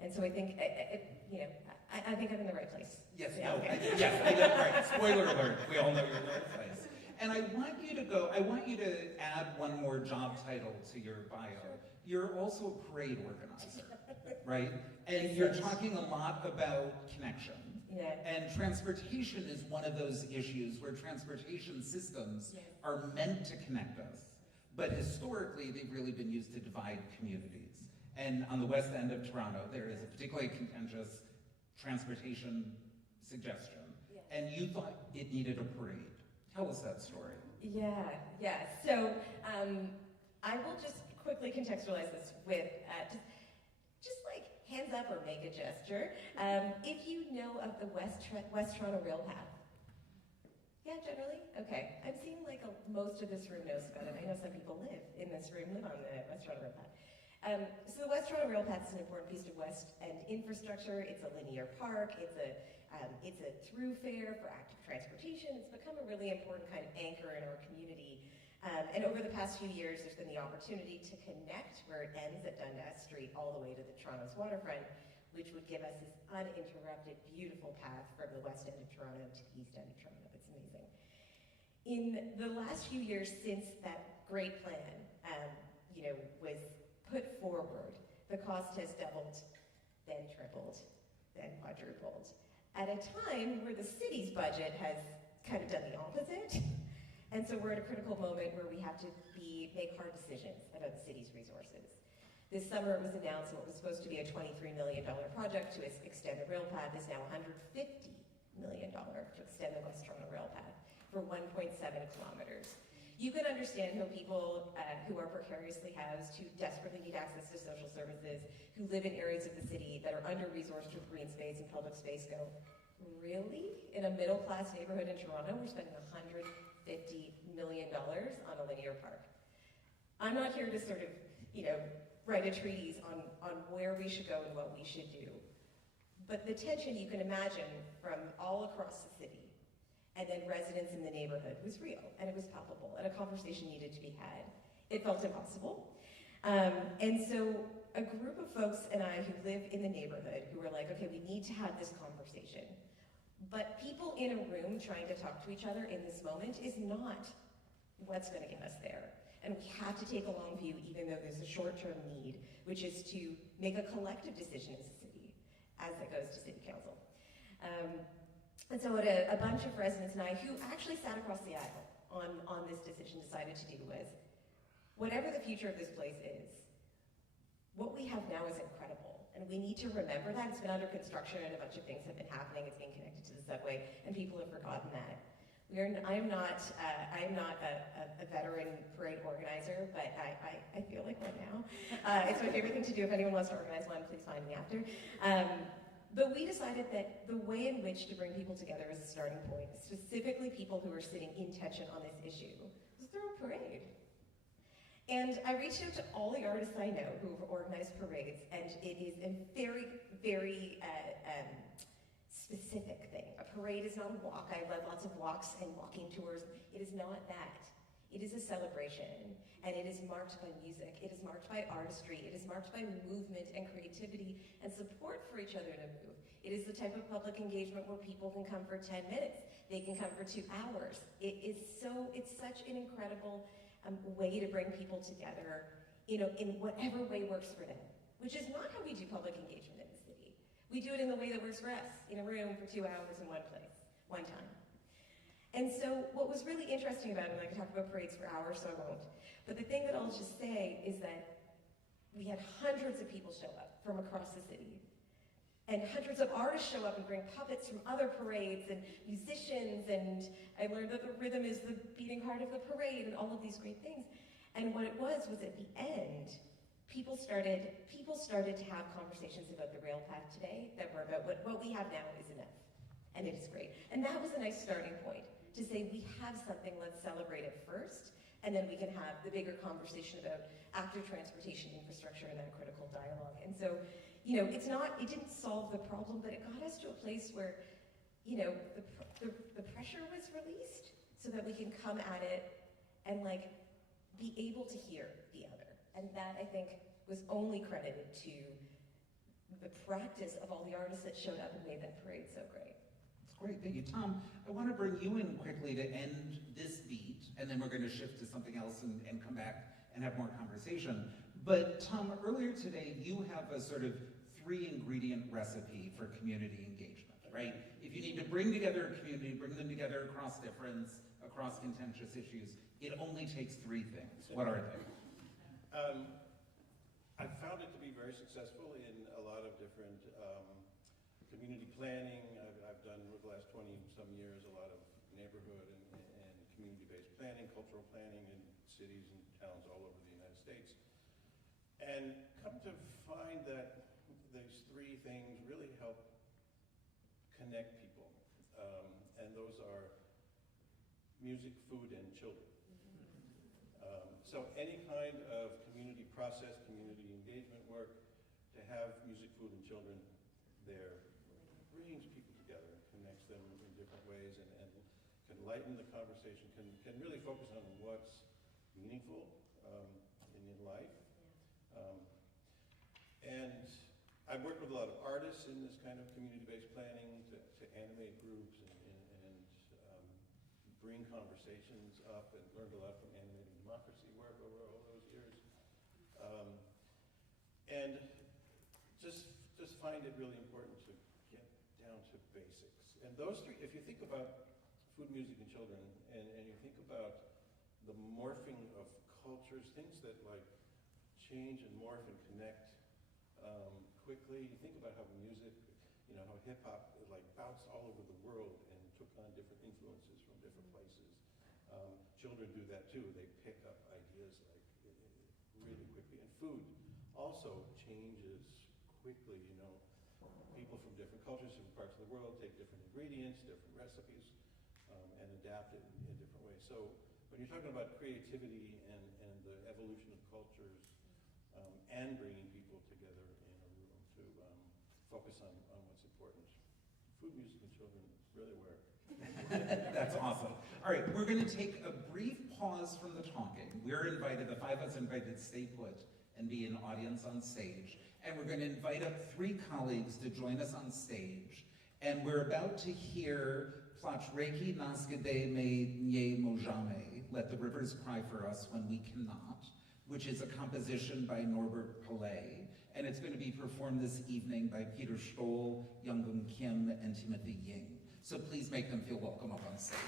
And so I think, I think I'm in the right place. Yes, Yeah, no, okay. I know, right. Spoiler alert, we all know you're in the right place. And I want you to add one more job title to your bio. You're also a parade organizer, right? And you're talking a lot about connection. Yeah. And transportation is one of those issues where transportation systems are meant to connect us. But historically, they've really been used to divide communities. And on the west end of Toronto, there is a particularly contentious transportation suggestion. Yeah. And you thought it needed a parade. Tell us that story. Yeah. So I will just quickly contextualize this with just like hands up or make a gesture. If you know of the West Toronto Rail Path. Yeah, generally? Okay. I'm seeing like most of this room knows about it. I know some people live on the West Toronto Rail Path. So the West Toronto Rail Path is an important piece of West End infrastructure. It's a linear park. It's a thoroughfare for active transportation. It's become a really important kind of anchor in our community. And over the past few years, there's been the opportunity to connect where it ends at Dundas Street all the way to the Toronto's waterfront, which would give us this uninterrupted, beautiful path from the west end of Toronto to the east end of Toronto. It's amazing. In the last few years since that great plan, was put forward, the cost has doubled, then tripled, then quadrupled, at a time where the city's budget has kind of done the opposite. And so we're at a critical moment where we have to make hard decisions about the city's resources. This summer it was announced what was supposed to be a $23 million project to extend the rail path is now $150 million to extend the West Toronto Rail Path for 1.7 kilometers. You can understand how people who are precariously housed, who desperately need access to social services, who live in areas of the city that are under-resourced with green space and public space go, really? In a middle-class neighborhood in Toronto, we're spending $150 million on a linear park. I'm not here to sort of, write a treatise on where we should go and what we should do. But the tension you can imagine from all across the city and then residents in the neighborhood was real, and it was palpable, and a conversation needed to be had. It felt impossible. And so a group of folks and I who live in the neighborhood who were like, okay, we need to have this conversation. But people in a room trying to talk to each other in this moment is not what's going to get us there. And we have to take a long view, even though there's a short-term need, which is to make a collective decision as a city, as it goes to city council. And so what a bunch of residents and I, who actually sat across the aisle on this decision, decided to do was, whatever the future of this place is, what we have now is incredible. And we need to remember that. It's been under construction and a bunch of things have been happening. It's being connected to the subway, and people have forgotten that. I am not a veteran parade organizer, but I feel like one now. It's my favorite thing to do. If anyone wants to organize one, please find me after. But we decided that the way in which to bring people together as a starting point, specifically people who are sitting in tension on this issue, was through a parade. And I reached out to all the artists I know who have organized parades, and it is a very, very specific thing. A parade is not a walk. I led lots of walks and walking tours. It is not that. It is a celebration, and it is marked by music. It is marked by artistry. It is marked by movement and creativity and support for each other to move. It is the type of public engagement where people can come for 10 minutes. They can come for 2 hours. It's such an incredible way to bring people together, in whatever way works for them, which is not how we do public engagement in the city. We do it in the way that works for us, in a room for 2 hours in one place, one time. And so what was really interesting about it, and I could talk about parades for hours, so I won't, but the thing that I'll just say is that we had hundreds of people show up from across the city. And hundreds of artists show up and bring puppets from other parades, and musicians, and I learned that the rhythm is the beating heart of the parade, and all of these great things. And what it was at the end, people started to have conversations about the rail path today that were about what we have now is enough, and it is great. And that was a nice starting point, to say we have something, let's celebrate it first, and then we can have the bigger conversation about active transportation infrastructure and that critical dialogue. And so, it didn't solve the problem, but it got us to a place where, the pressure was released so that we can come at it and be able to hear the other. And that, I think, was only credited to the practice of all the artists that showed up and made that parade so great. That's great, thank you. Tom, I want to bring you in quickly to end this beat, and then we're going to shift to something else and come back and have more conversation. But Tom, earlier today, you have a sort of 3-ingredient recipe for community engagement, right? If you need to bring together a community, bring them together across difference, across contentious issues, it only takes 3 things. What are they? I've found it to be very successful in a lot of different community planning. I've done, over the last 20-some years, a lot of neighborhood and community-based planning, cultural planning in cities and towns all over the United States. And come to find that these 3 things really help connect people. And those are music, food, and children. So any kind of community process, community engagement work, to have music, food, and children there brings people together, connects them in different ways, and can lighten the conversation, can really focus on what's meaningful in life. And I've worked with a lot of artists in this kind of community-based planning to animate groups and bring conversations up, and learned a lot from animating democracy work over all those years. And just find it really important to get down to basics. And those 3, if you think about food, music, and children, and you think about the morphing of cultures, things that change and morph and connect quickly. You think about how music, how hip-hop bounced all over the world and took on different influences from different places. Children do that too. They pick up ideas really quickly. And food also changes quickly. People from different cultures, different parts of the world take different ingredients, different recipes, and adapt it in different ways. So when you're talking about creativity and the evolution of cultures, and bringing people together in a room to focus on what's important, important. Food, music, and children really work. That's awesome. All right, we're going to take a brief pause from the talking. We're invited, the five of us invited, to stay put and be an audience on stage. And we're going to invite up 3 colleagues to join us on stage. And we're about to hear Platreki Naskade Me Nye Mojame, Let the Rivers Cry for Us When We Cannot, which is a composition by Norbert Pillay. And it's going to be performed this evening by Peter Stoll, Younggun Kim, and Timothy Ying. So please make them feel welcome up on stage.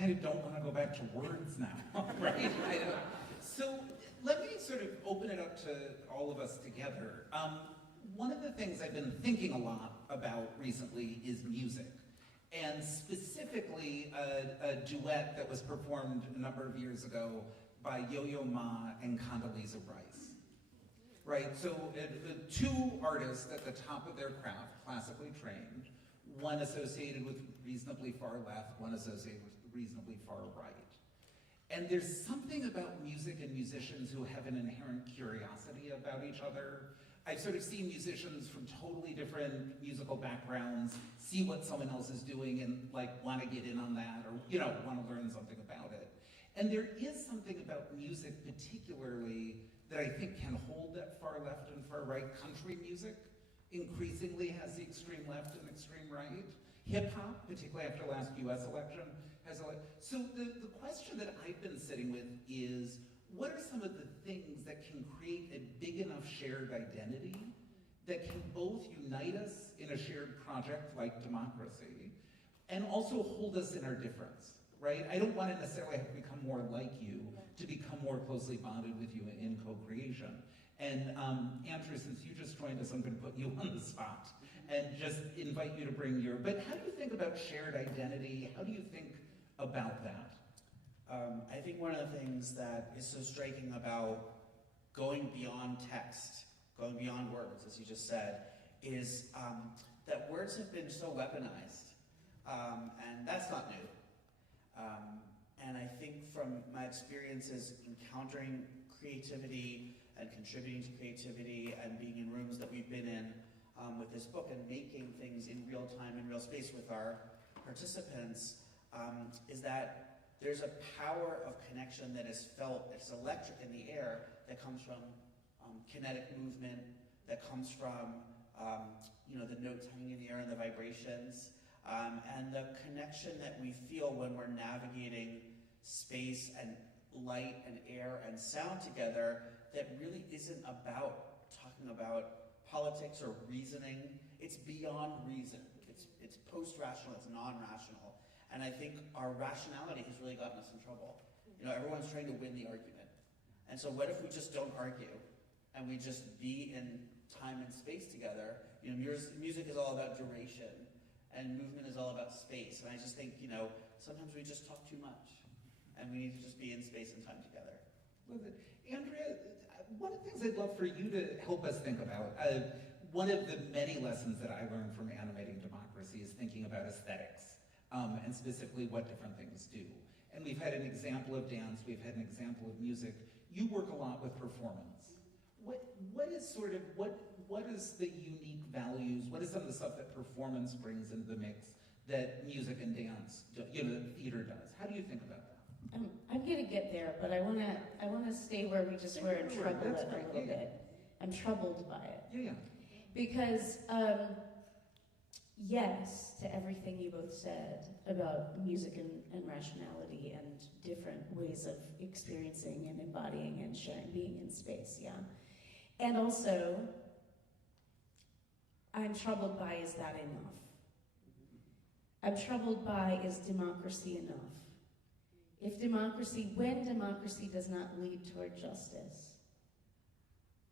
I don't want to go back to words now, right? So let me sort of open it up to all of us together. One of the things I've been thinking a lot about recently is music, and specifically a duet that was performed a number of years ago by Yo-Yo Ma and Condoleezza Rice. Right, so two artists at the top of their craft, classically trained, one associated with reasonably far left, one associated with reasonably far right. And there's something about music and musicians who have an inherent curiosity about each other. I've sort of seen musicians from totally different musical backgrounds see what someone else is doing and like want to get in on that, or want to learn something about it. And there is something about music particularly that I think can hold that far left and far right. Country music increasingly has the extreme left and extreme right. Hip hop, particularly after the last US election, has so the question that I've been sitting with is, what are some of the things that can create a big enough shared identity that can both unite us in a shared project like democracy and also hold us in our difference, right? I don't want to necessarily have to become more like you to become more closely bonded with you in co-creation. And Andrew, since you just joined us, I'm going to put you on the spot and just invite you to bring your, but how do you think about shared identity? How do you think about that? I think one of the things that is so striking about going beyond text, going beyond words, as you just said, is that words have been so weaponized, and that's not new. And I think from my experiences encountering creativity and contributing to creativity and being in rooms that we've been in with this book and making things in real time, in real space with our participants, is that there's a power of connection that is felt, it's electric in the air, that comes from kinetic movement, that comes from the notes hanging in the air and the vibrations, and the connection that we feel when we're navigating space and light and air and sound together, that really isn't about talking about politics or reasoning. It's beyond reason. It's post-rational, it's non-rational. And I think our rationality has really gotten us in trouble. Everyone's trying to win the argument. And so what if we just don't argue and we just be in time and space together? Music is all about duration and movement is all about space. And I just think, sometimes we just talk too much and we need to just be in space and time together. Andrea, one of the things I'd love for you to help us think about, one of the many lessons that I learned from animating democracy is thinking about aesthetics, and specifically what different things do. and we've had an example of dance, we've had an example of music. You work a lot with performance. What is sort of, what is the unique values, what is some of the stuff that performance brings into the mix that music and dance, that theater does? How do you think about that? I'm gonna get there, but I wanna stay where we just were and trouble it a little bit. I'm troubled by it. Yeah. Because, yes, to everything you both said about music and rationality and different ways of experiencing and embodying and sharing, being in space, yeah. And also, I'm troubled by, is that enough? I'm troubled by, is democracy enough? When democracy does not lead toward justice,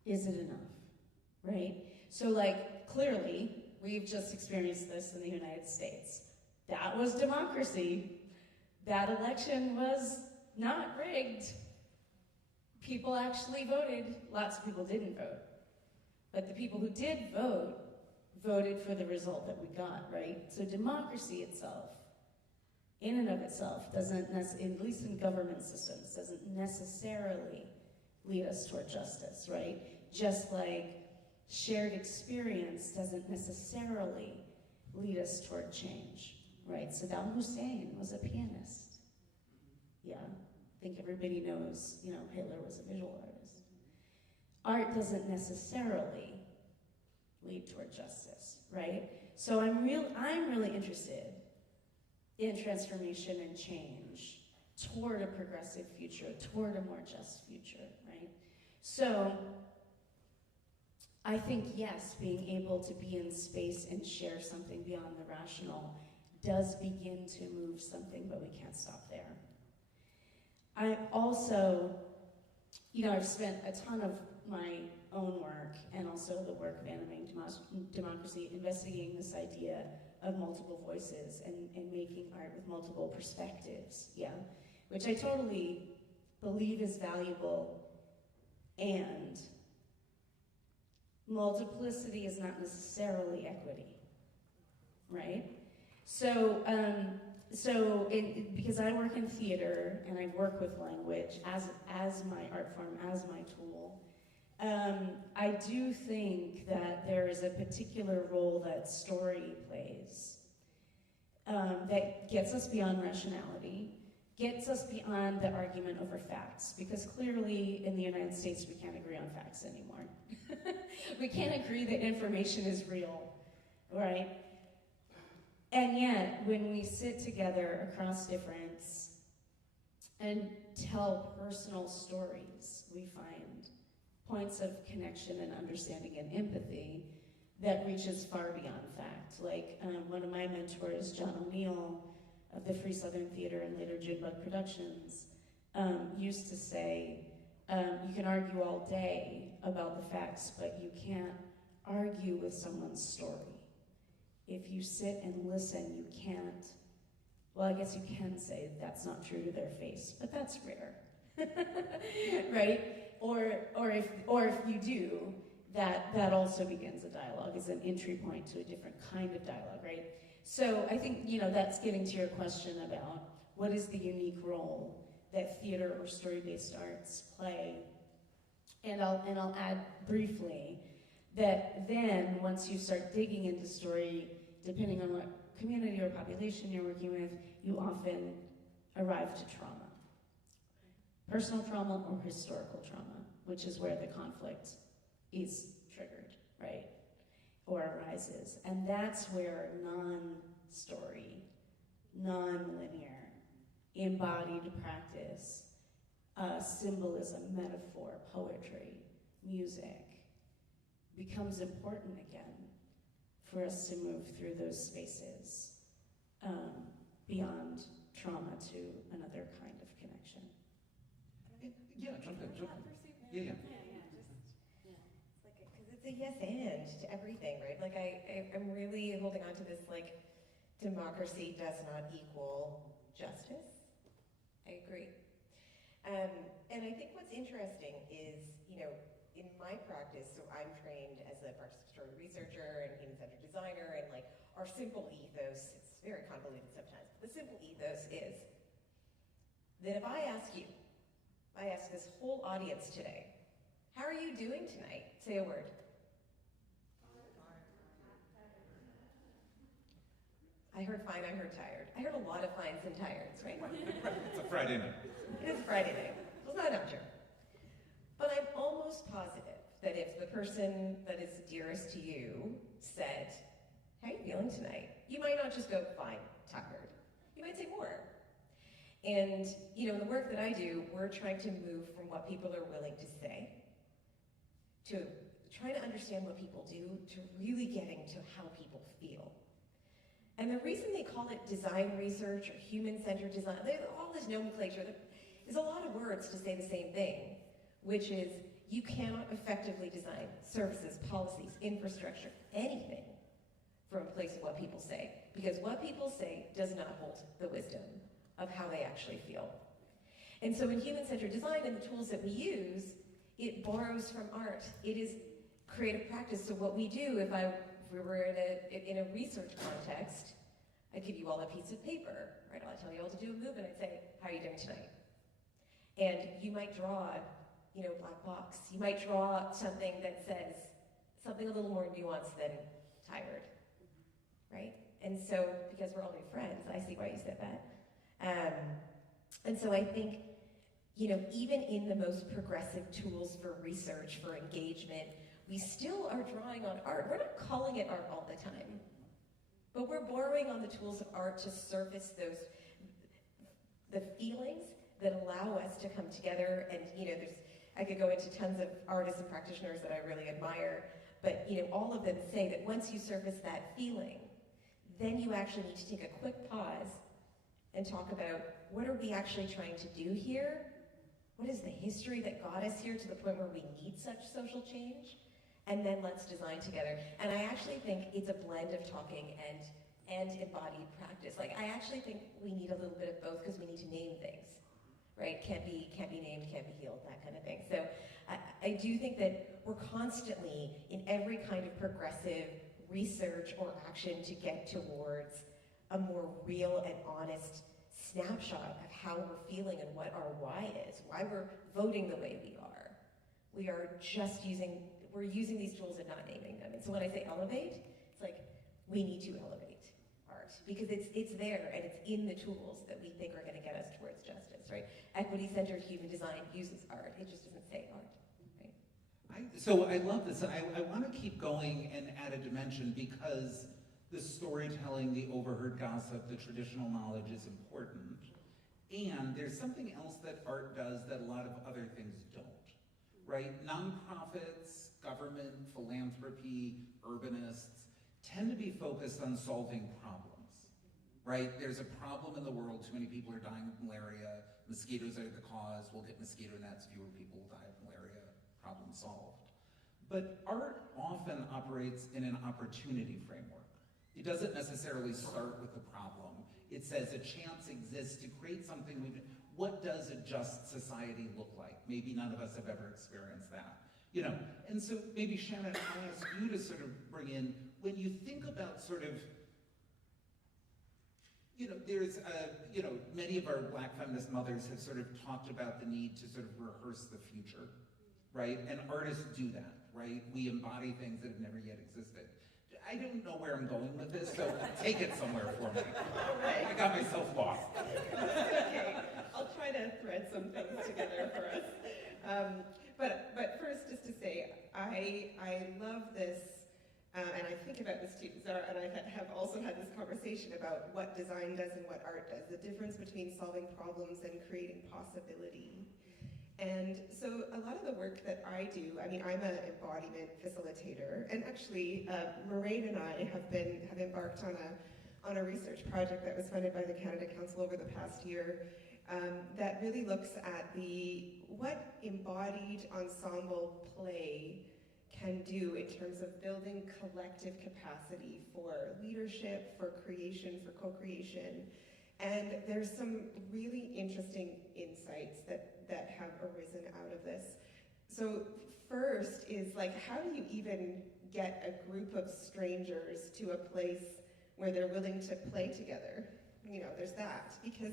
is it enough, right? So like, clearly, we've just experienced this in the United States. That was democracy. That election was not rigged. People actually voted. Lots of people didn't vote. But the people who did vote, voted for the result that we got, right? So democracy itself, in and of itself, doesn't, at least in government systems, doesn't necessarily lead us toward justice, right? Just like shared experience doesn't necessarily lead us toward change, right? Saddam Hussein was a pianist. Yeah, I think everybody knows, Hitler was a visual artist. Art doesn't necessarily lead toward justice, right? So I'm really interested in transformation and change toward a progressive future, toward a more just future, right? So I think, yes, being able to be in space and share something beyond the rational does begin to move something, but we can't stop there. I also, I've spent a ton of my own work and also the work of Animating Democracy investigating this idea of multiple voices and making art with multiple perspectives, yeah, which I totally believe is valuable, and multiplicity is not necessarily equity, right? So, because I work in theater and I work with language as my art form, as my tool, I do think that there is a particular role that story plays that gets us beyond rationality, gets us beyond the argument over facts, because clearly in the United States we can't agree on facts anymore. We can't agree that information is real, right? And yet, when we sit together across difference and tell personal stories, we find points of connection and understanding and empathy that reaches far beyond fact. Like one of my mentors, John O'Neill of the Free Southern Theater and later Junebug Productions, used to say, you can argue all day about the facts, but you can't argue with someone's story. If you sit and listen, you can't, well, I guess you can say that's not true to their face, but that's rare, right? Or if you do, that also begins a dialogue, is an entry point to a different kind of dialogue, right? So I think, that's getting to your question about what is the unique role that theater or story-based arts play. And I'll add briefly that then once you start digging into story, depending on what community or population you're working with, you often arrive to trauma. Personal trauma or historical trauma, which is where the conflict is triggered, right? Or arises. And that's where non-story, non-linear, embodied practice, symbolism, metaphor, poetry, music becomes important again for us to move through those spaces beyond trauma to another kind of connection. Yeah, jump in. Yeah. Because it's a yes and to everything, right? Like I'm really holding on to this, like, democracy does not equal justice. I agree. And I think what's interesting is, in my practice, so I'm trained as a participatory researcher and human-centered designer, and like our simple ethos, it's very convoluted sometimes, but the simple ethos is that if I ask this whole audience today, how are you doing tonight? Say a word. I heard fine, I heard tired. I heard a lot of fines and tireds, right? It's a Friday night. It is Friday night. Well, it's not true. But I'm almost positive that if the person that is dearest to you said, how are you feeling tonight? You might not just go, fine, tired. You might say more. And, you know, in the work that I do, we're trying to move from what people are willing to say to trying to understand what people do to really getting to how people feel. And the reason they call it design research or human-centered design, all this nomenclature, there's a lot of words to say the same thing, which is you cannot effectively design services, policies, infrastructure, anything from a place of what people say, because what people say does not hold the wisdom of how they actually feel. And so in human-centered design and the tools that we use, it borrows from art. It is creative practice. So what we do, if we were in a research context, I'd give you all a piece of paper, right? I'd tell you all to do a movement. I'd say, how are you doing tonight? And you might draw, you know, black box. You might draw something that says something a little more nuanced than tired, right? And so, because we're all new friends, I see why you said that. And so I think, you know, even in the most progressive tools for research, for engagement, we still are drawing on art. We're not calling it art all the time, but we're borrowing on the tools of art to surface the feelings that allow us to come together. And, you know, I could go into tons of artists and practitioners that I really admire, but, you know, all of them say that once you surface that feeling, then you actually need to take a quick pause and talk about what are we actually trying to do here? What is the history that got us here to the point where we need such social change? And then let's design together. And I actually think it's a blend of talking and embodied practice. Like, I actually think we need a little bit of both because we need to name things, right? Can't be named, can't be healed, that kind of thing. So I do think that we're constantly in every kind of progressive research or action to get towards a more real and honest snapshot of how we're feeling and what our why is, why we're voting the way we are. We are just we're using these tools and not naming them. And so when I say elevate, it's like, we need to elevate art because it's there and it's in the tools that we think are gonna get us towards justice, right? Equity-centered human design uses art, it just doesn't say art, right? So I love this, and I wanna keep going and add a dimension because the storytelling, the overheard gossip, the traditional knowledge is important. And there's something else that art does that a lot of other things don't, right? Nonprofits, government, philanthropy, urbanists tend to be focused on solving problems, right? There's a problem in the world, too many people are dying of malaria, mosquitoes are the cause, we'll get mosquito nets, fewer people will die of malaria, problem solved. But art often operates in an opportunity framework. It doesn't necessarily start with a problem. It says a chance exists to create something. What does a just society look like? Maybe none of us have ever experienced that. You know, and so maybe Shannon, I'll ask you to sort of bring in, when you think about sort of, you know, there's, you know, many of our Black feminist mothers have sort of talked about the need to sort of rehearse the future, right? And artists do that, right? We embody things that have never yet existed. I don't know where I'm going with this, so take it somewhere for me. I got myself lost. Okay, I'll try to thread some things together for us. But first, just to say, I love this, and I think about this too, Zara, and I have also had this conversation about what design does and what art does, the difference between solving problems and creating possibility. And so a lot of the work that I do, I mean, I'm an embodiment facilitator, and actually, Mairead and I have embarked on a research project that was funded by the Canada Council over the past year that really looks at what embodied ensemble play can do in terms of building collective capacity for leadership, for creation, for co-creation. And there's some really interesting insights that have arisen out of this. So first is like, how do you even get a group of strangers to a place where they're willing to play together? You know, there's that. Because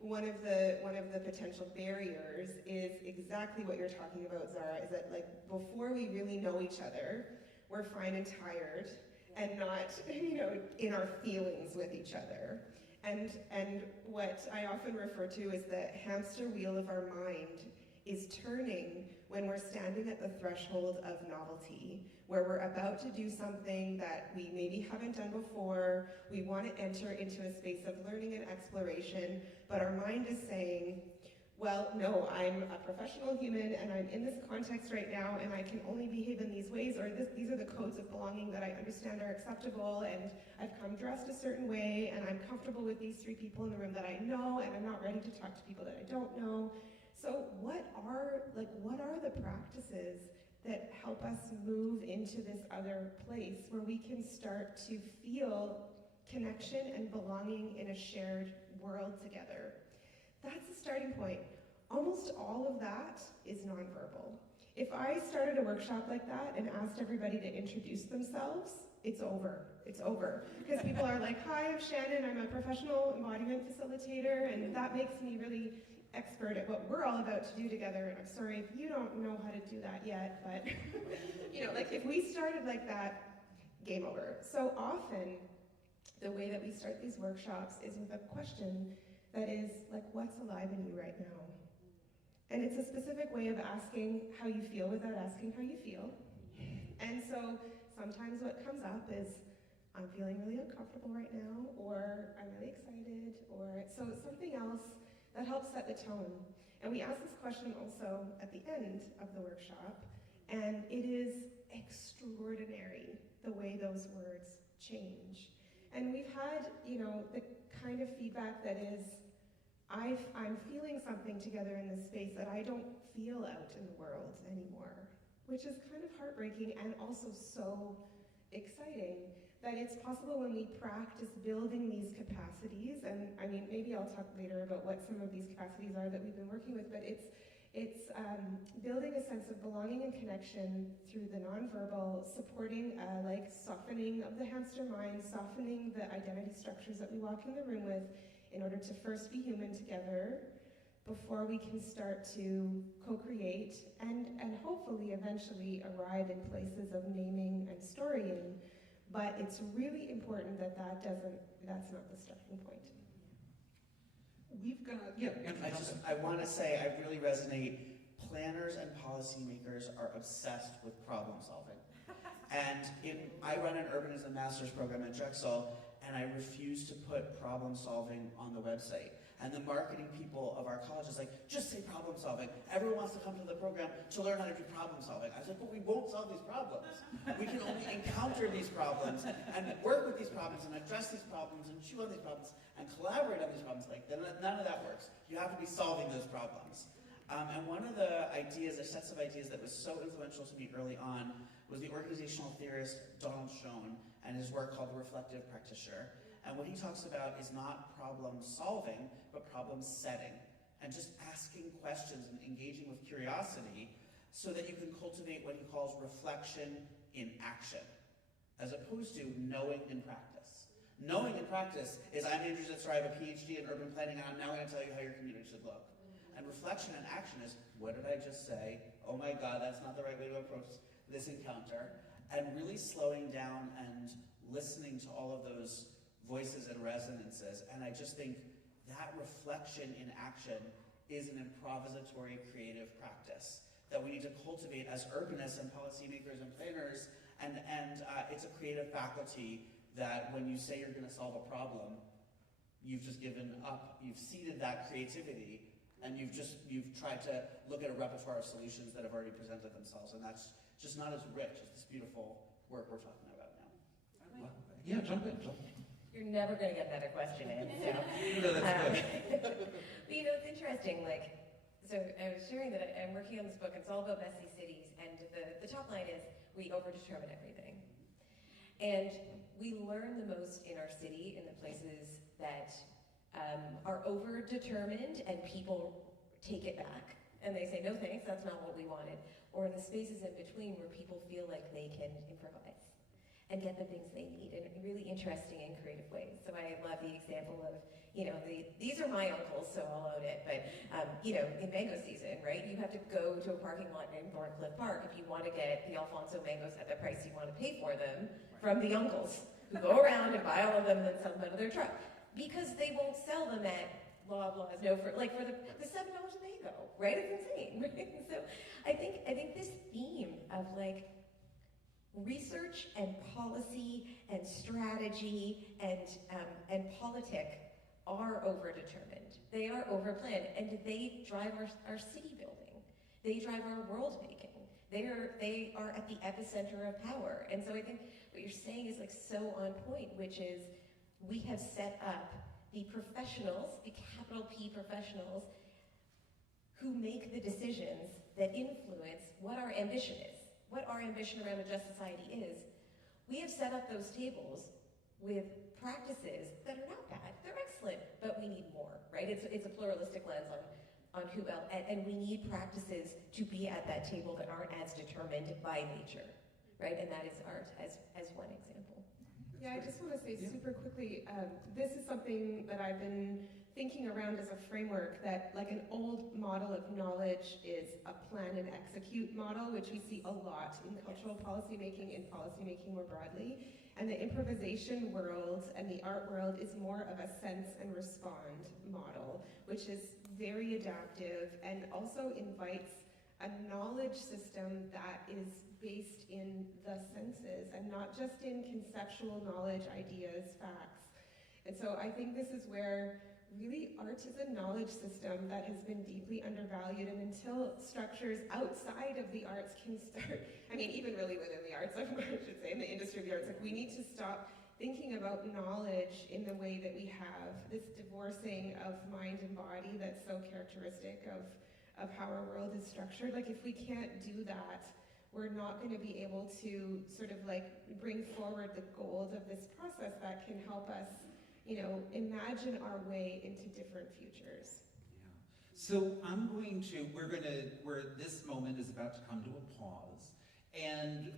one of the potential barriers is exactly what you're talking about, Zara, is that like before we really know each other, we're fine and tired and not, in our feelings with each other. And what I often refer to is the hamster wheel of our mind is turning when we're standing at the threshold of novelty, where we're about to do something that we maybe haven't done before. We want to enter into a space of learning and exploration, but our mind is saying, well, no, I'm a professional human and I'm in this context right now and I can only behave in these ways, or these are the codes of belonging that I understand are acceptable, and I've come dressed a certain way and I'm comfortable with these 3 people in the room that I know, and I'm not ready to talk to people that I don't know. So what are the practices that help us move into this other place where we can start to feel connection and belonging in a shared world together? That's the starting point. Almost all of that is nonverbal. If I started a workshop like that and asked everybody to introduce themselves, it's over. It's over. Because people are like, hi, I'm Shannon, I'm a professional embodiment facilitator, and that makes me really expert at what we're all about to do together. And I'm sorry if you don't know how to do that yet, but if we started like that, game over. So often, the way that we start these workshops is with a question that is like, what's alive in you right now? And it's a specific way of asking how you feel without asking how you feel. And so sometimes what comes up is, I'm feeling really uncomfortable right now, or I'm really excited, or so it's something else that helps set the tone. And we ask this question also at the end of the workshop, and it is extraordinary the way those words change. And we've had, the kind of feedback that is, I'm feeling something together in this space that I don't feel out in the world anymore, which is kind of heartbreaking and also so exciting that it's possible when we practice building these capacities, and maybe I'll talk later about what some of these capacities are that we've been working with, but it's building a sense of belonging and connection through the nonverbal, supporting softening of the hamster mind, softening the identity structures that we walk in the room with in order to first be human together before we can start to co-create and hopefully eventually arrive in places of naming and storying. But it's really important that's not the starting point. We've got, I want to say, I really resonate. Planners and policymakers are obsessed with problem solving. And I run an urbanism master's program at Drexel, and I refuse to put problem solving on the website. And the marketing people of our college is like, just say problem solving. Everyone wants to come to the program to learn how to do problem solving. I was like, but we won't solve these problems. We can only encounter these problems and work with these problems and address these problems and chew on these problems and collaborate on these problems. None of that works. You have to be solving those problems. And one of the ideas, or sets of ideas that was so influential to me early on was the organizational theorist Donald Schoen and his work called The Reflective Practitioner. And what he talks about is not problem solving, but problem setting. And just asking questions and engaging with curiosity so that you can cultivate what he calls reflection in action, as opposed to knowing in practice. Knowing in practice is, I'm Andrew Zitzer, I have a PhD in urban planning, and I'm now going to tell you how your community should look. And reflection in action is, what did I just say? Oh my God, that's not the right way to approach this encounter. And really slowing down and listening to all of those voices and resonances. And I just think that reflection in action is an improvisatory creative practice that we need to cultivate as urbanists and policymakers and planners. And it's a creative faculty that when you say you're going to solve a problem, you've just given up. You've ceded that creativity, and you've tried to look at a repertoire of solutions that have already presented themselves. And that's just not as rich as this beautiful work we're talking about now. Well, yeah, jump in. You're never going to get another question in. So. No, that's good. But it's interesting, so I was sharing that I'm working on this book, and it's all about messy cities, and the top line is, we overdetermine everything. And we learn the most in our city, in the places that are overdetermined, and people take it back. And they say, no thanks, that's not what we wanted. Or in the spaces in between where people feel like they can improvise and get the things they need in really interesting and creative ways. So I love the example of these are my uncles, so I'll own it. But, in mango season, right, you have to go to a parking lot in Thorncliffe Park if you want to get the Alfonso mangoes at the price you want to pay for them from the uncles who go around and buy all of them and then sell them out of their truck. Because they won't sell them at Loblaws, for the $7 a mango, right? It's insane, right? So I think this theme of research and policy and strategy and politic are overdetermined. They are overplanned, and they drive our city building. They drive our world making. They are at the epicenter of power. And so I think what you're saying is so on point, which is we have set up the professionals, the capital P professionals, who make the decisions that influence what our ambition is, what our ambition around a just society is. We have set up those tables with practices that are not bad, they're excellent, but we need more, right? It's a pluralistic lens on who else, and we need practices to be at that table that aren't as determined by nature, right? And that is art as one example. Yeah, I just want to say super quickly, this is something that I've been thinking around as a framework, that an old model of knowledge is a plan and execute model, which we see a lot in cultural policymaking and policymaking more broadly. And the improvisation world and the art world is more of a sense and respond model, which is very adaptive and also invites a knowledge system that is based in the senses and not just in conceptual knowledge, ideas, facts. And so I think this is where really art is a knowledge system that has been deeply undervalued, and until structures outside of the arts can start, even really within the arts, I should say, in the industry of the arts, we need to stop thinking about knowledge in the way that we have, this divorcing of mind and body that's so characteristic of how our world is structured. If we can't do that, we're not going to be able to bring forward the gold of this process that can help us imagine our way into different futures. Yeah. So this moment is about to come to a pause. And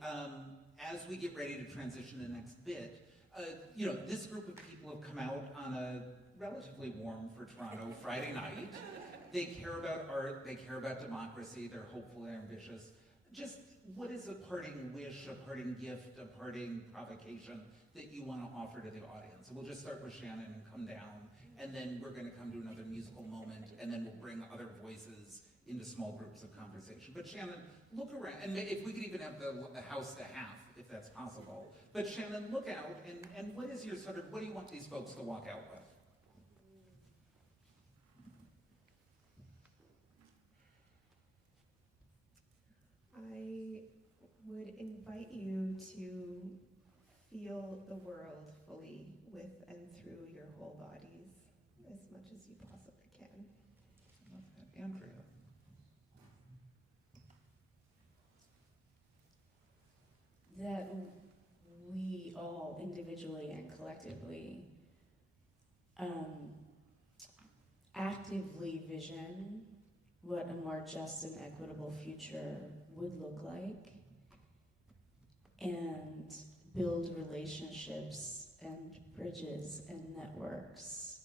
as we get ready to transition to the next bit, this group of people have come out on a relatively warm for Toronto Friday night. They care about art, they care about democracy, they're hopeful, they're ambitious. Just what is a parting wish, a parting gift, a parting provocation that you want to offer to the audience? And we'll just start with Shannon and come down, and then we're going to come to another musical moment, and then we'll bring other voices into small groups of conversation. But Shannon, look around, and if we could even have the house to half, if that's possible. But Shannon, look out, and what is your what do you want these folks to walk out with? I would invite you to feel the world fully with and through your whole bodies as much as you possibly can. I love that. Andrea. That we all individually and collectively actively vision what a more just and equitable future would look like, and build relationships and bridges and networks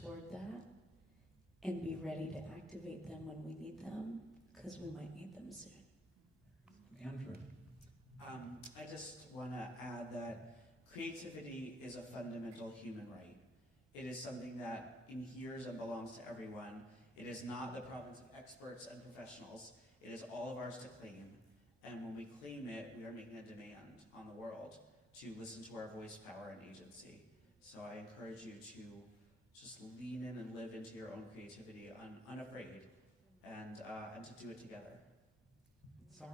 toward that, and be ready to activate them when we need them, because we might need them soon. Andrew. I just want to add that creativity is a fundamental human right. It is something that inheres and belongs to everyone. It is not the province of experts and professionals. It is all of ours to claim. And when we claim it, we are making a demand on the world to listen to our voice, power, and agency. So I encourage you to just lean in and live into your own creativity unafraid, and to do it together. Sarah.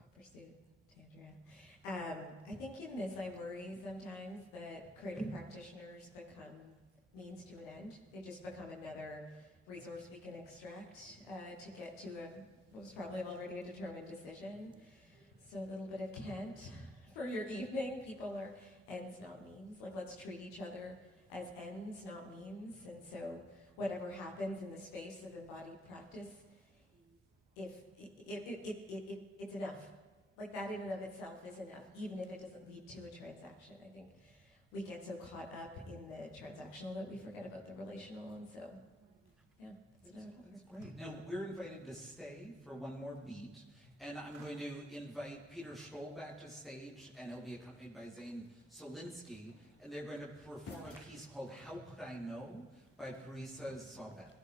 I'll pursue Andrea. I think in this I worry sometimes that creative practitioners become means to an end. They just become another resource we can extract to get to what was probably already a determined decision. So a little bit of Kant for your evening. People are ends, not means. Let's treat each other as ends, not means. And so whatever happens in the space of embodied practice, if it's enough. That in and of itself is enough, even if it doesn't lead to a transaction. I think we get so caught up in the transactional that we forget about the relational, and so, yeah, that's what I would offer. That's great. Now, we're invited to stay for one more beat, and I'm going to invite Peter Stoll back to stage, and he'll be accompanied by Zane Solinsky, and they're going to perform a piece called How Could I Know by Parisa Saubet.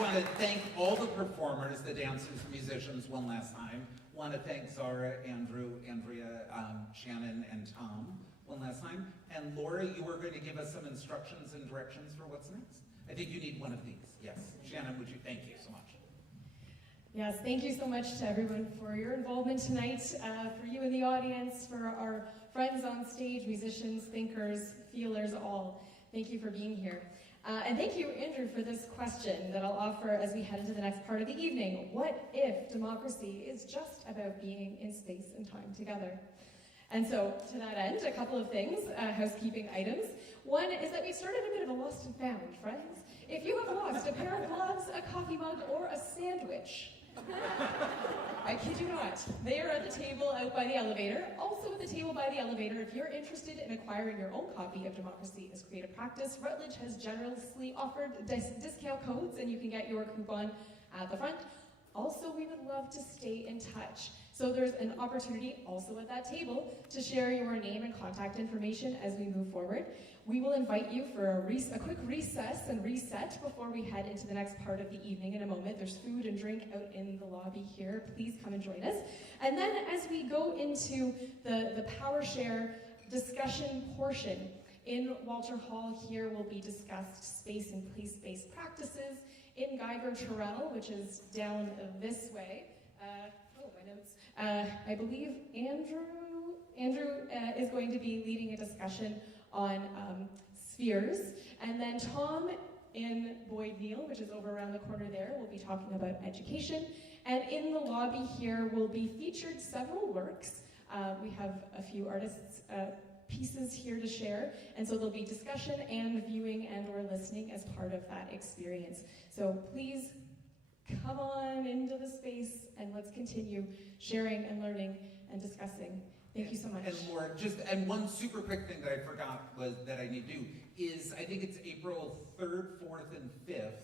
want to thank all the performers, the dancers, musicians, one last time. Want to thank Zara, Andrew, Andrea, Shannon, and Tom one last time. And Laura, you were going to give us some instructions and directions for what's next. I think you need one of these. Yes. Shannon, would you? Thank you so much. Yes, thank you so much to everyone for your involvement tonight, for you in the audience, for our friends on stage, musicians, thinkers, feelers, all. Thank you for being here. And thank you, Andrew, for this question that I'll offer as we head into the next part of the evening. What if democracy is just about being in space and time together? And so, to that end, a couple of things, housekeeping items. One is that we started a bit of a lost and found, friends. If you have lost a pair of gloves, a coffee mug, or a sandwich, I kid you not, they are at the table out by the elevator. Also at the table by the elevator, if you're interested in acquiring your own copy of Democracy is Creative Practice, Routledge has generously offered discount codes and you can get your coupon at the front. Also, we would love to stay in touch. So there's an opportunity also at that table to share your name and contact information as we move forward. We will invite you for a quick recess and reset before we head into the next part of the evening in a moment. There's food and drink out in the lobby here. Please come and join us. And then as we go into the PowerShare discussion portion, in Walter Hall here will be discussed space and place-based practices. In Geiger Terrell, which is down this way, my notes. I believe Andrew is going to be leading a discussion on spheres, and then Tom in Boyd Neal, which is over around the corner there, will be talking about education. And in the lobby here will be featured several works. We have a few artists' pieces here to share, and so there'll be discussion and viewing and or listening as part of that experience. So please come on into the space and let's continue sharing and learning and discussing. Thank you so much. And Laura, and one super quick thing that I forgot was that I need to do is, I think it's April 3rd, 4th, and 5th,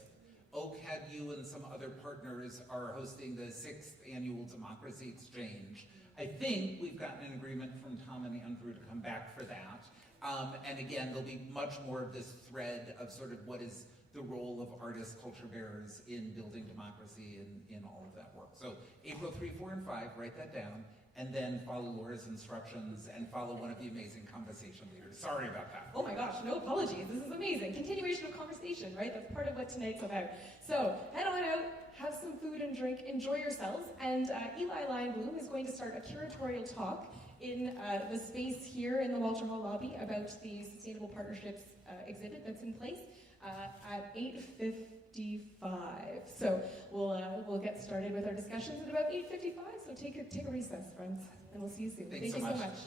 OCAD, you and some other partners are hosting the 6th annual Democracy Exchange. I think we've gotten an agreement from Tom and Andrew to come back for that. And again, there'll be much more of this thread of sort of what is the role of artists, culture bearers in building democracy in all of that work. So April 3, 4, and 5, write that down, and then follow Laura's instructions and follow one of the amazing conversation leaders. Sorry about that. Oh my gosh, no apologies. This is amazing. Continuation of conversation, right? That's part of what tonight's about. So head on out, have some food and drink, enjoy yourselves, and Eli Lyon-Bloom is going to start a curatorial talk in the space here in the Walter Hall lobby about the Sustainable Partnerships exhibit that's in place at 8:55. So we'll get started with our discussions at about 8:55. So take a recess, friends, and we'll see you soon. Thanks Thank you so much. much.